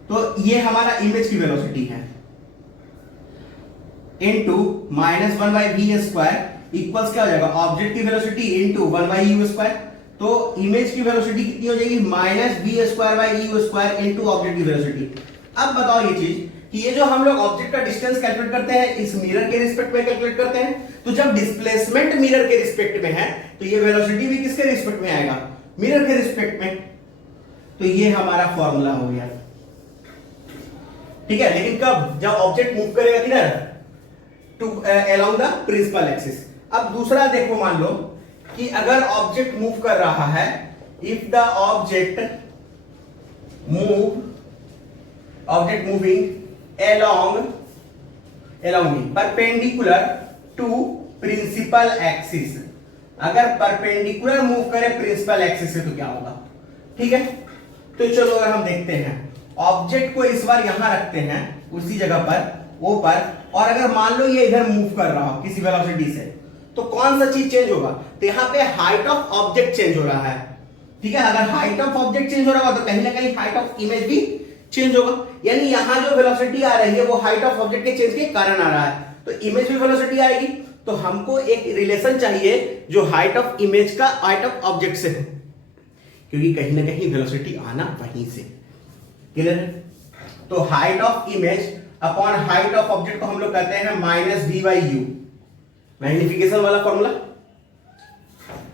तो ये हमारा इमेज की वेलोसिटी है इनटू -1/v² इक्वल्स क्या हो जाएगा, ऑब्जेक्ट की वेलोसिटी इनटू 1/u²। तो इमेज की वेलोसिटी कितनी हो जाएगी, -v²/u² इनटू ऑब्जेक्ट की वेलोसिटी। अब बताओ ये चीज कि ये जो हम लोग ऑब्जेक्ट का डिस्टेंस कैलकुलेट करते हैं इस मिरर के रिस्पेक्ट में कैलकुलेट करते हैं, तो जब डिस्प्लेसमेंट मिरर के रिस्पेक्ट में है तो ये वेलोसिटी भी किसके रिस्पेक्ट में आएगा, मिरर के रिस्पेक्ट में। तो ये हमारा फॉर्मूला हो गया। ठीक है, लेकिन कब, जब ऑब्जेक्ट मूव करेगा किधर, to along the principal axis. अब दूसरा देखो, मान लो कि अगर ऑब्जेक्ट मूव कर रहा है, if the object moving along perpendicular to principal axis। अगर परपेंडिकुलर मूव करे प्रिंसिपल एक्सिस से तो क्या होगा। ठीक है, तो चलो अगर हम देखते हैं, ऑब्जेक्ट को इस बार यहां रखते हैं उसी जगह पर ओ पर, और अगर मान लो ये इधर मूव कर रहा हो किसी वेलोसिटी से, तो कौन सा चीज चेंज होगा, तो यहां पे हाइट ऑफ ऑब्जेक्ट चेंज हो रहा है। ठीक है, अगर हाइट ऑफ ऑब्जेक्ट चेंज हो रहा होगा तो कहीं ना कहीं हाइट ऑफ इमेज भी चेंज होगा, यानी यहां जो वेलोसिटी आ रही है वो हाइट ऑफ ऑब्जेक्ट के चेंज के कारण आ रहा है, तो इमेज में वेलोसिटी आएगी। तो हमको एक रिलेशन चाहिए जो हाइट ऑफ इमेज का हाइट ऑफ ऑब्जेक्ट से है, क्योंकि कहीं ना कहीं वेलोसिटी आना वहीं से। क्लियर है? तो height of image upon height of object को हम लोग कहते हैं -v/u, मैग्निफिकेशन वाला फॉर्मूला।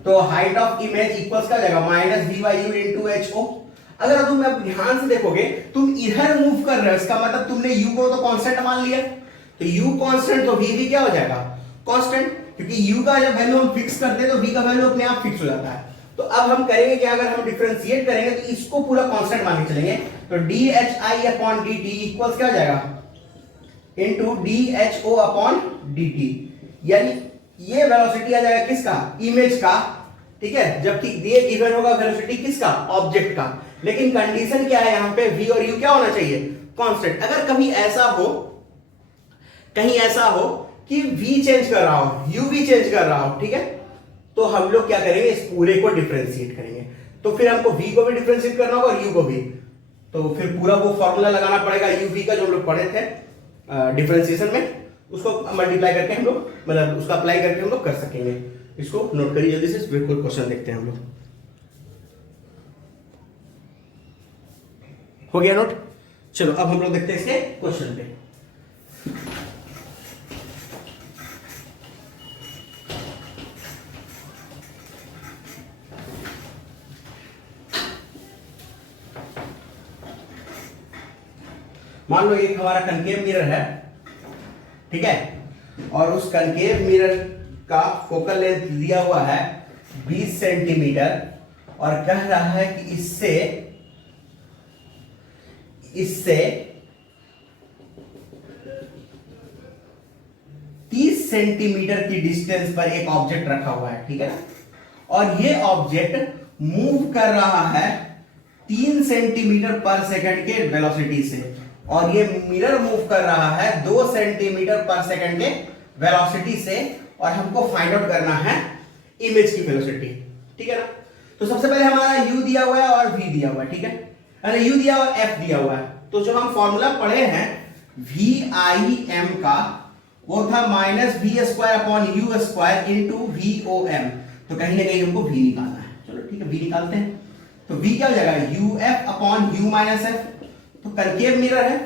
तो हाइट ऑफ इमेज इक्वल्स क्या हो जाएगा, -v/u इनटू h। अगर तुम ध्यान से देखोगे, तुम इधर मूव कर रहे हो, इसका मतलब तुमने u को तो कांस्टेंट मान लिया, तो u कांस्टेंट तो v भी क्या हो जाएगा, कांस्टेंट, क्योंकि u का जब वैल्यू हम फिक्स करते हैं तो v का वैल्यू अपने आप फिक्स हो जाता है। तो अब हम करेंगे कि अगर हम डिफरेंशिएट करेंगे तो इसको पूरा कांस्टेंट मान के चलेंगे, तो dhi/dt इक्वल्स क्या हो जाएगा, इनटू dho/dt, यानी ये वेलोसिटी आ जाएगा किसका, इमेज का, ठीक है, जबकि ये गिवन होगा वेलोसिटी किसका, ऑब्जेक्ट का। लेकिन कंडीशन क्या है यहाँ पे, v और u क्या होना चाहिए, कांस्टेंट। अगर कभी ऐसा हो, कहीं ऐसा हो कि v चेंज कर रहा हो, u भी चेंज कर रहा हो, ठीक है, तो हम लोग क्या करेंगे, इस पूरे को डिफरेंशिएट करेंगे। तो फिर हमको v को भी डिफरेंशिएट करना होगा और u को भी, तो फिर पूरा वो फॉर्मूला लगाना पड़ेगा u v का, जो हम लोग पढ़े थे डिफरेंशिएशन में, उसको मल्टीप्लाई करके हम लोग, मतलब उसका अप्लाई करके हम लोग कर सकेंगे। इसको नोट करिए जल्दी से, बिल्कुल क्वेश्चन देखते हैं हम लोग। हो गया नोट? चलो अब हम लोग देखते हैं इसके क्वेश्चन पे। मान लो एक हमारा कनकेव मिरर है, ठीक है, और उस कनकेव मिरर का फोकल लेंथ दिया हुआ है 20 सेंटीमीटर और कह रहा है कि इससे 30 सेंटीमीटर की डिस्टेंस पर एक ऑब्जेक्ट रखा हुआ है, ठीक है ना, और ये ऑब्जेक्ट मूव कर रहा है 3 सेंटीमीटर पर सेकंड के वेलोसिटी से, और ये मिरर मूव कर रहा है 2 सेंटीमीटर पर सेकंड के वेलोसिटी से, और हमको फाइंड आउट करना है इमेज की वेलोसिटी, ठीक है ना। तो सबसे पहले हमारा u दिया हुआ है और v दिया हुआ है, ठीक है, अरे u दिया हुआ है, f दिया हुआ है। तो जो हम फॉर्मूला पढ़े हैं VIM का, वो था -v² इंटू VOM। तो कहीं ना कहीं हमको v निकालना है, चलो ठीक है, v निकालते हैं। तो v क्या हो जाएगा, UF/u - f। तो कनकेव मिरर है,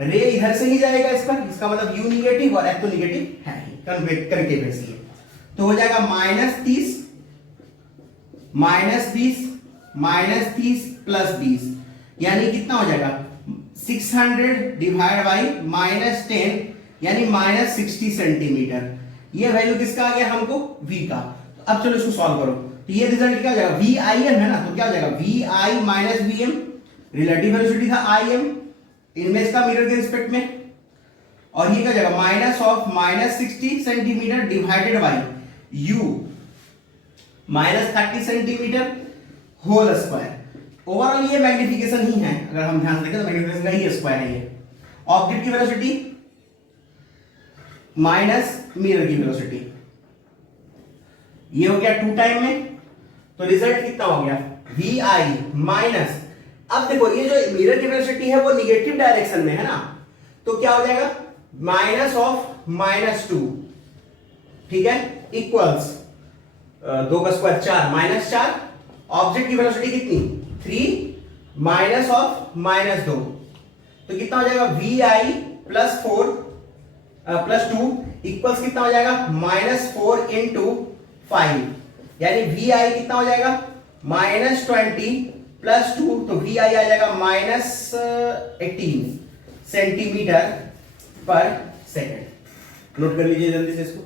रे इधर से ही जाएगा इस पर, इसका मतलब u निगेटिव और f तो निगेटिव है ही, कनकेव है इसलिए। तो हो जाएगा -30 -20 प्लस 20, यानी कितना हो जाएगा 600 डिवाइड बाई -10, यानी -60 सेंटीमीटर। ये वैल्यू किसका आ गया हमको, v का। तो अब चलो इसको सॉल्व करो, तो ये रिजल्ट क्या हो जाएगा, VIM है ना, तो क्या हो जाएगा VI - VM, रिलेटिव वेलोसिटी था IM, इमेज का मिरर के रिस्पेक्ट में, और ये क्या हो जाएगा -60 centimetre divided by u -30 centimetre whole square. Overall ये मैग्निफिकेशन ही है, अगर हम ध्यान से देखें तो मैग्निफिकेशन का ही स्क्वायर है ये। ऑब्जेक्ट की वेलोसिटी माइनस मिरर की वेलोसिटी, ये हो गया 2 टाइम में, तो रिजल्ट कितना हो गया VI माइनस, अब देखो ये जो मिरर की वेलोसिटी है वो निगेटिव डायरेक्शन में है ना, तो क्या हो जाएगा -2, ठीक है, इक्वल्स 2 का स्क्वायर 4 -4, ऑब्जेक्ट की वेलोसिटी कितनी 3 माइनस ऑफ -2, तो कितना हो जाएगा VI प्लस 2 इक्वल्स कितना हो जाएगा -4 इंटू 5, यानी VI कितना हो जाएगा -20 प्लस 2, तो VI आ जाएगा -18 सेंटीमीटर पर सेकेंड। नोट कर लीजिए जल्दी से इसको।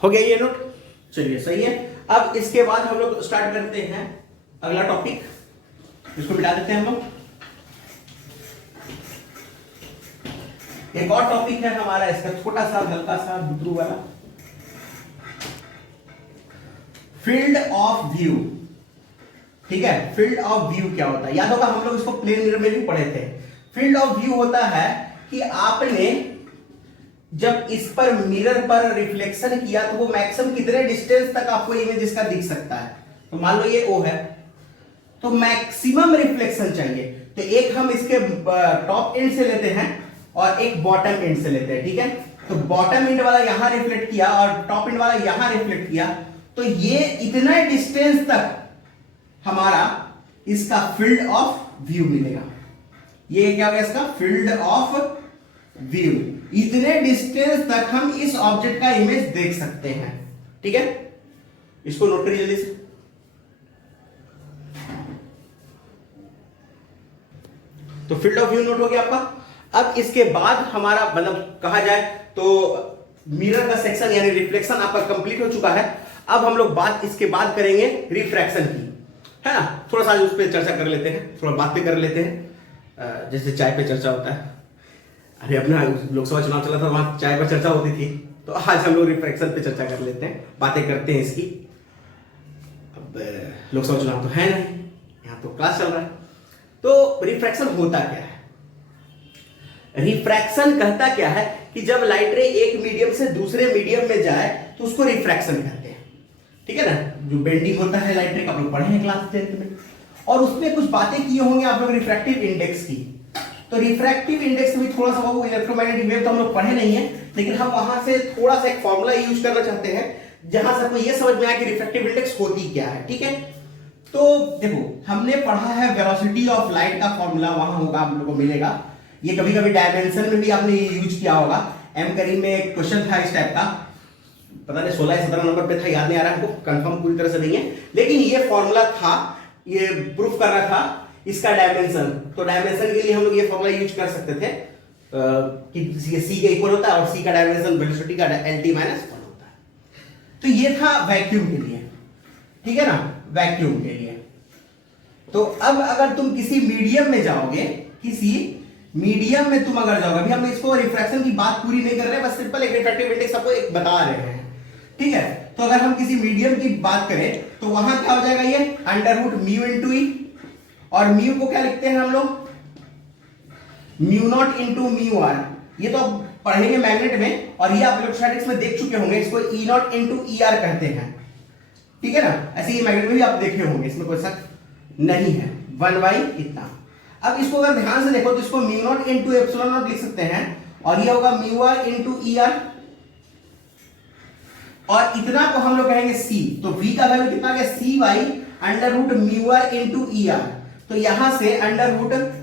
हो गया ये नोट, चलिए सही है। अब इसके बाद हम लोग स्टार्ट करते हैं अगला टॉपिक, इसको मिटा देते हैं हम लोग। एक और टॉपिक है हमारा इसका, छोटा सा हल्का सा बुतरू वाला, फील्ड ऑफ व्यू, ठीक है। फील्ड ऑफ व्यू क्या होता है, याद होगा हम लोग इसको प्लेन मिरर में भी पढ़े थे। फील्ड ऑफ व्यू होता है कि आपने जब इस पर मिरर पर रिफ्लेक्शन किया तो वो मैक्सिमम कितने डिस्टेंस तक आपको इमेज इसका दिख सकता है। तो मान लो ये O है, तो मैक्सिमम रिफ्लेक्शन चाहिए, तो एक हम इसके टॉप एंड से लेते हैं और एक बॉटम एंड से लेते हैं, ठीक है। तो बॉटम एंड वाला यहां रिफ्लेक्ट किया और टॉप एंड वाला यहां रिफ्लेक्ट किया, तो ये इतना डिस्टेंस तक हमारा इसका फील्ड ऑफ व्यू मिलेगा। ये क्या हो गया इसका फील्ड ऑफ व्यू, इतने डिस्टेंस तक हम इस ऑब्जेक्ट का इमेज देख सकते हैं, ठीक है। इसको नोट करिए जल्दी से। तो फील्ड ऑफ व्यू नोट हो गया आपका। अब इसके बाद हमारा मतलब कहा जाए तो मिरर का सेक्शन यानी रिफ्लेक्शन आपका कंप्लीट हो चुका है। अब हम लोग बात इसके बाद करेंगे रिफ्रैक्शन की, है ना। थोड़ा सा उस पर चर्चा कर लेते हैं, थोड़ा बात पे कर लेते हैं, जैसे चाय पे चर्चा होता है। अरे अपना लोकसभा चुनाव चला था, वहां चाय पर चर्चा होती थी, तो आज हम लोग रिफ्रैक्शन पे चर्चा कर लेते हैं, बातें करते हैं इसकी। अब लोकसभा चुनाव तो है नहीं, यहाँ तो क्लास चल रहा है। तो रिफ्रैक्शन होता क्या है? रिफ्रैक्शन कहता क्या है कि जब लाइट रे एक मीडियम से दूसरे मीडियम में जाए तो उसको रिफ्रैक्शन कहते हैं, ठीक है ना। जो बेंडिंग होता है लाइट रे का, आप लोग पढ़े हैं क्लास 10th में, और उसमें कुछ बातें किए होंगे आप लोग रिफ्रैक्टिव इंडेक्स की। तो रिफ्रैक्टिव इंडेक्स में थोड़ा सा वो इलेक्ट्रोमैग्नेटिक वेव तो हम लोग पढ़े नहीं है, लेकिन हम वहां से थोड़ा सा एक फॉर्मूला यूज करना चाहते हैं जहां से आपको ये समझ में आए कि रिफ्रैक्टिव इंडेक्स होती क्या है, ठीक है। तो देखो, हमने पढ़ा है वेलोसिटी ऑफ लाइट का फॉर्मूला, वहां होगा, आप लोगों को मिलेगा। ये कभी कभी डायमेंशन में भी आपने यूज किया होगा। एम करीब में एक क्वेश्चन था इस टाइप का, पता नहीं 16 या 17 नंबर पे था, याद नहीं आ रहा हमको, कंफर्म पूरी तरह से नहीं है, लेकिन ये फॉर्मूला था, ये प्रूफ करना था इसका डायमेंशन। तो डायमेंशन के लिए हम लोग ये फॉर्मूला यूज कर सकते थे कि सी के इक्वल होता है और सी का डायमेंशन वेलोसिटी का LT - 1 होता है। तो ये था वैक्यूम के लिए, ठीक है ना, वैक्यूम के लिए। तो अब अगर तुम किसी मीडियम में जाओगे, किसी मीडियम में तुम अगर जाओगे, अभी हम इसको रिफ्रैक्शन की बात पूरी नहीं कर रहे हैं, बस सिंपल एक रिफ्रैक्टिव इंडेक्स आपको एक बता रहे हैं, ठीक है। तो अगर हम किसी मीडियम की बात करें तो वहां क्या हो जाएगा, ये √μ × E, और म्यू को क्या लिखते हैं हम लोग, μ0 × μr। ये तो आप पढ़ेंगे मैग्नेट में, और ये आप इलेक्ट्रोस्टैटिक्स में देख चुके होंगे, इसको E0 × ER कहते हैं, ठीक है ना। ऐसे ये मैग्नेट में भी आप देखे होंगे, इसमें कोई शक नहीं है, 1/, इतना। अब इसको अगर ध्यान से देखो तो इसको μ0 × ε0 लिख सकते हैं, और ये होगा μr × ER, और इतना को हम लोग कहेंगे C। तो V का वैल्यू कितना आ गया, C/√μr × ER। तो यहां से √μr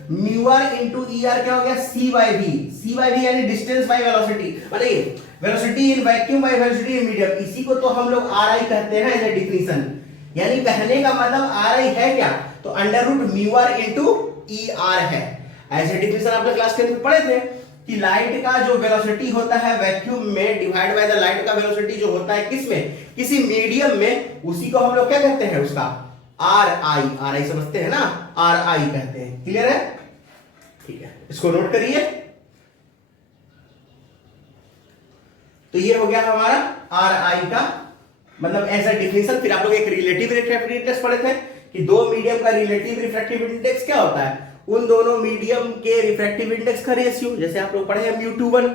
× ER क्या हो गया, C/V। C/V यानी डिस्टेंस बाय वेलोसिटी, मतलब velocity in vacuum by velocity in medium, इसी को तो हम लोग RI कहते हैं एज ए डिफिनीशन। यानी कहने का मतलब RI है क्या, तो √μr × ER है। एज ए डिफिनीशन आपने क्लास 10 में पढ़े थे कि लाइट का जो वेलोसिटी होता है वैक्यूम में डिवाइड बाय द लाइट का वेलोसिटी जो होता है किसमें, किसी मीडियम में, उसी को हम लोग क्या कहते हैं, उसका RI समझते हैं ना, RI कहते हैं। क्लियर है, ठीक है, इसको नोट करिए। तो ये हो गया हमारा RI का मतलब एज अ डिफिनीशन। फिर आप लोग एक रिलेटिव रिफ्रैक्टिव इंडेक्स पढ़े थे कि दो मीडियम का रिलेटिव रिफ्रैक्टिव इंडेक्स क्या होता है, उन दोनों मीडियम के रिफ्रैक्टिव इंडेक्स का रेशियो। जैसे आप लोग पढ़े हैं μ2/1,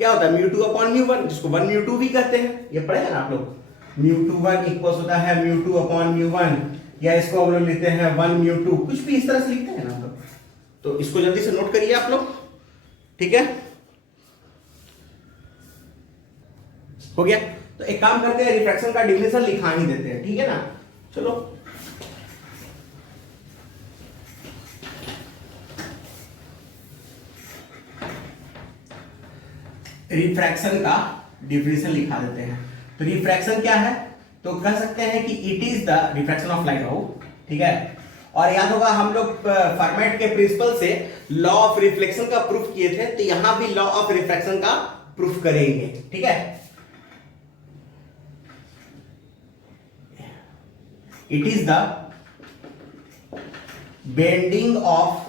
क्या होता है μ2/μ1, जिसको 1μ2 भी कहते हैं, ये पढ़े हैं ना आप लोग। μ2/1 इक्वल होता है μ2/μ1, या इसको हम लोग लिखते हैं 1μ2, कुछ भी इस तरह से लिखते हैं ना हम लोग। तो इसको जल्दी से नोट करिए आप लोग, ठीक है, हो गया। तो एक काम करते हैं, रिफ्रैक्शन का डिफिनेशन लिखा ही देते हैं, ठीक है ना। चलो, रिफ्रैक्शन का डिफिनेशन लिखा देते हैं। तो रिफ्रैक्शन क्या है, तो कह सकते हैं कि it is the refraction of light हो, ठीक है। और याद होगा हम लोग फॉर्मेट के प्रिंसिपल से लॉ ऑफ रिफ्लेक्शन का प्रूफ किए थे, तो यहां भी लॉ ऑफ रिफ्रैक्शन का प्रूफ करेंगे, ठीक है। It is the bending of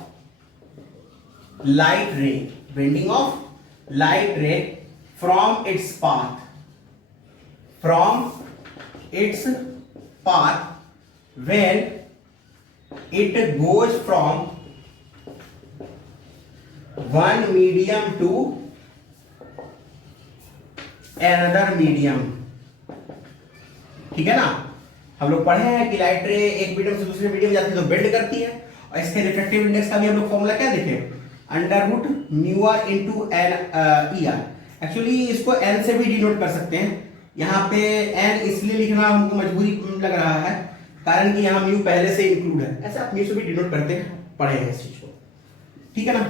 light रे, bending of light ray from its path when it goes from one medium to another medium, ठीक है ना। हम लोग पढ़े हैं कि लाइट रे एक मीडियम से दूसरे मीडियम जाती है तो बेंड करती है, और इसके रिफ्रैक्टिव इंडेक्स का भी हम लोग फॉर्मूला क्या देखे, √μr × ER। एक्चुअली इसको n से भी डिनोट कर सकते हैं, यहाँ पे n इसलिए लिखना हमको मजबूरी लग रहा है कारण कि यहाँ म्यू पहले से इंक्लूड है, ऐसे आप म्यू से भी डिनोट करते हैं, पढ़े हैं इस चीज को, ठीक है ना।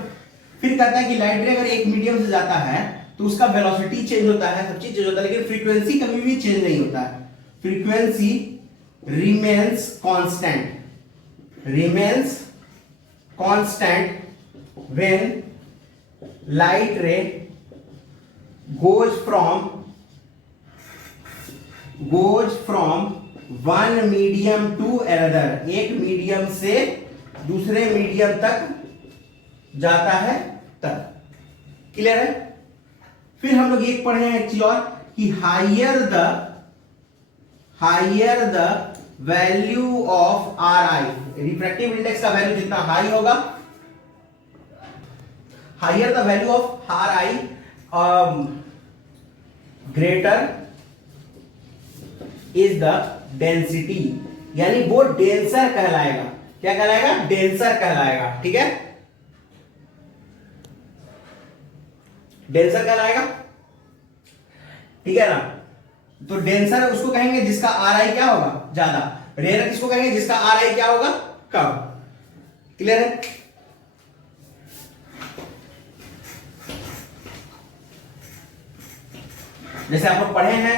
फिर कहता है कि लाइट रे अगर एक मीडियम से जाता है तो उसका वेलोसिटी चेंज होता है, सब चीज चेंज होता है, लेकिन फ्रीक्वेंसी कभी भी चेंज नहीं होता है। Frequency remains constant when light ray goes from one medium to another, एक मीडियम से दूसरे मीडियम तक जाता है तब, क्लियर है? फिर हम लोग एक पढ़े हैं एक चीज और कि higher the value of R I, refractive index का वैल्यू जितना हाई होगा, higher the value of R I greater is the density, यानी वो डेंसर कहलाएगा। क्या कहलाएगा? डेंसर कहलाएगा। ठीक है, डेंसर कहलाएगा। ठीक है ना? तो डेंसर उसको कहेंगे जिसका आर आई क्या होगा? ज्यादा। रेयर किसको कहेंगे? जिसका आर आई क्या होगा? कम। क्लियर है? जैसे आप लोग पढ़े हैं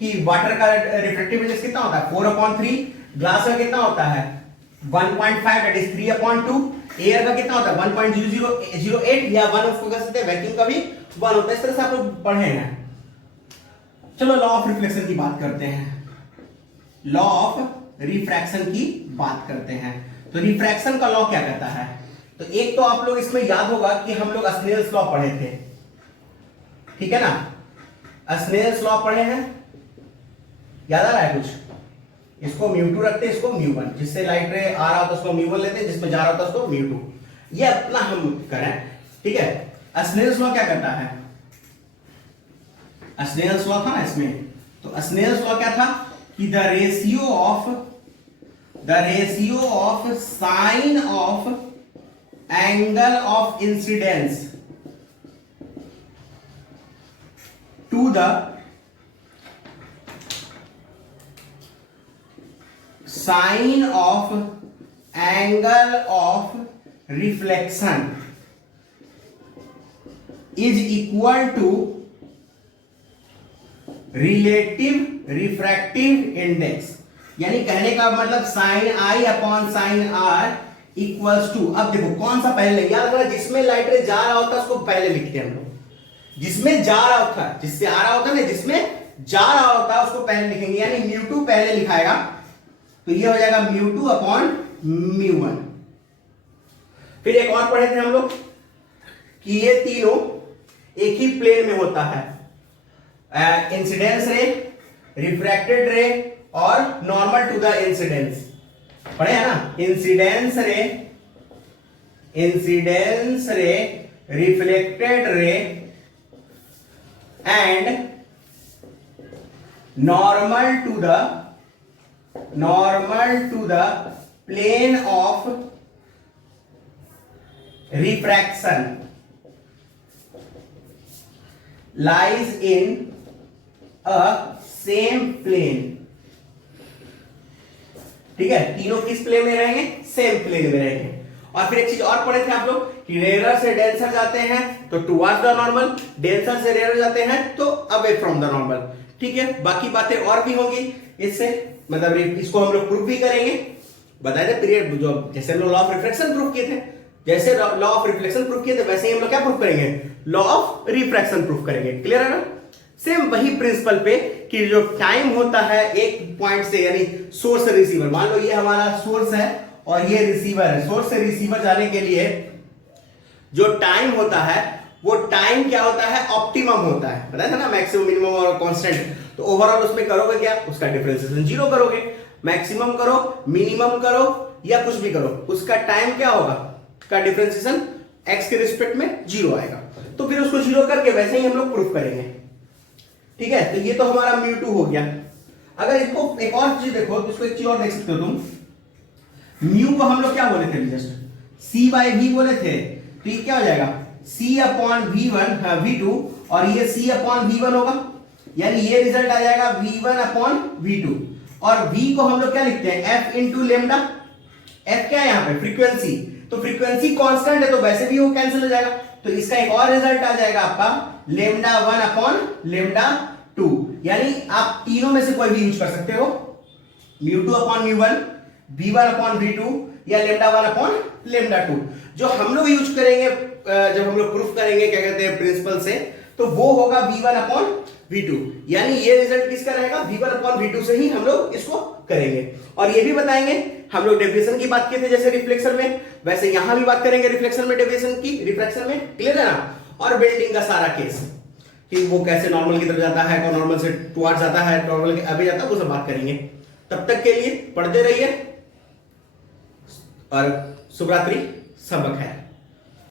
कि वाटर का रिफ्रैक्टिव इंडेक्स कितना होता है? 4/3। ग्लास का कितना होता है? 1.5, दैट इज 3/2। एयर का कितना होता है? 1.008, या 1 उसको कह सकते हैं, वैक्यूम का भी 1 होता है। इस तरह से आप लोग पढ़े हैं। चलो लॉ ऑफ रिफ्लेक्शन की बात करते हैं। लॉ ऑफ रिफ्रैक्शन की बात करते हैं। तो रिफ्रैक्शन का लॉ क्या कहता है? तो एक तो आप लोग इसमें याद होगा कि हम लोग स्नेल्स लॉ पढ़े थे। ठीक है ना? स्नेल्स लॉ पढ़े हैं, याद आ रहा है कुछ? इसको μ2 रखते हैं, इसको μ1, जिससे लाइट रे आ रहा होता है उसको μ1 लेते हैं, जिसमें जा रहा होता है उसको μ2। ये अपना हम करें। ठीक है, स्नेल्स लॉ क्या कहता है? स्नेल्स लॉ था ना इसमें, तो स्नेल्स लॉ क्या था कि the ratio of sine of angle of incidence to the sine of angle of reflection is equal to relative refractive index. यानी कहने का मतलब sine I upon sine R equals to, अब देखो कौन सा पहले लिखा? याद रखना, जिसमें लाइट रे जा रहा होता है उसको पहले लिखते हैं हम लोग। जिसमें जा रहा होता है, जिससे आ रहा होता है ना, जिसमें जा रहा होता है उसको पहले लिखेंगे, यानी μ2 पहले लिखाएगा, तो ये हो जाएगा μ2 अपॉन μ1। फिर एक और पढ़े थे हम लोग कि ये तीनों एक ही प्लेन में होता है, इंसिडेंस रे, रिफ्रैक्टेड रे और नॉर्मल टू द इंसिडेंस। पढ़े हैं ना? Incidence ray, reflected ray and normal to the plane of refraction lies in a same plane। ठीक है, तीनों किस प्लेन में रहेंगे? सेम प्लेन में रहेंगे। और फिर एक चीज और पढ़े थे आप लोग कि रेयर से डेंसर जाते हैं तो टुवर्ड्स द नॉर्मल, डेंसर से रेयर जाते हैं तो अवे फ्रॉम द नॉर्मल। ठीक है, बाकी बातें और भी होंगी इससे, मतलब इसको हम लोग प्रूफ भी करेंगे। बताए थे पीरियड जो, जैसे हम लोग लॉ ऑफ रिफ्रैक्शन प्रूफ किए थे, जैसे लॉ ऑफ रिफ्लेक्शन प्रूफ किए थे, वैसे ही हम लोग क्या प्रूफ करेंगे? लॉ ऑफ रिफ्रैक्शन प्रूफ करेंगे। क्लियर है ना? सेम वही प्रिंसिपल पे कि जो टाइम होता है एक पॉइंट से, यानी सोर्स से रिसीवर, मान लो ये हमारा सोर्स है और ये रिसीवर है। सोर्स से रिसीवर जाने के लिए जो टाइम होता है वो टाइम क्या होता है? ऑप्टिमम होता है। पता है ना? मैक्सिमम, मिनिमम और कांस्टेंट। तो ओवरऑल उसमें करोगे क्या? उसका डिफरेंशिएशन 0 करोगे। मैक्सिमम करो, मिनिमम करो या कुछ भी करो, उसका टाइम क्या होगा? का डिफरेंशिएशन x के रिस्पेक्ट में 0 आएगा। तो फिर उसको 0 करके वैसे ही हम लोग प्रूफ करेंगे। ठीक है, तो ये तो हमारा μ2 हो गया। अगर इसको एक और चीज देखो, तो इसको एक चीज और देख सकते हो तुम। म्यू को हम लोग क्या बोले थे? जस्ट c/v बोले थे, तो ये क्या हो जाएगा? c अपॉन v1 v2, और ये c अपॉन v1 होगा, यानी ये रिजल्ट आ जाएगा v1 अपॉन v2। और v को हम लोग क्या लिखते हैं? f into lambda. f क्या है यहाँ पे? फ्रीक्वेंसी। तो फ्रीक्वेंसी कांस्टेंट है तो वैसे भी वो कैंसिल हो जाएगा। तो इसका एक और रिजल्ट आ जाएगा आपका λ1 अपॉन λ2, यानी आप तीनों में से कोई भी यूज कर सकते हो, μ2 अपॉन μ1, v1 अपॉन v2 या λ1 अपॉन λ2। जो हम लोग यूज करेंगे जब हम लोग प्रूफ करेंगे क्या कहते हैं प्रिंसिपल से, तो वो होगा v1 अपॉन v2, यानी ये रिजल्ट किसका रहेगा? v1 अपॉन v2 से ही हम लोग इसको करेंगे। और ये भी बताएंगे, हम लोग डेविएशन की बात किए थे जैसे रिफ्लेक्शन में, वैसे यहां भी बात करेंगे रिफ्लेक्शन में, डेविएशन की रिफ्रैक्शन में। क्लियर है ना? और बेल्डिंग का सारा केस कि वो कैसे नॉर्मल की तरफ जाता है, कौन नॉर्मल से टुवर्ड्स जाता है, नॉर्मल के अभी जाता है, वो सब बात करेंगे। तब तक के लिए पढ़ते रहिए और शुभ रात्रि, सबक है।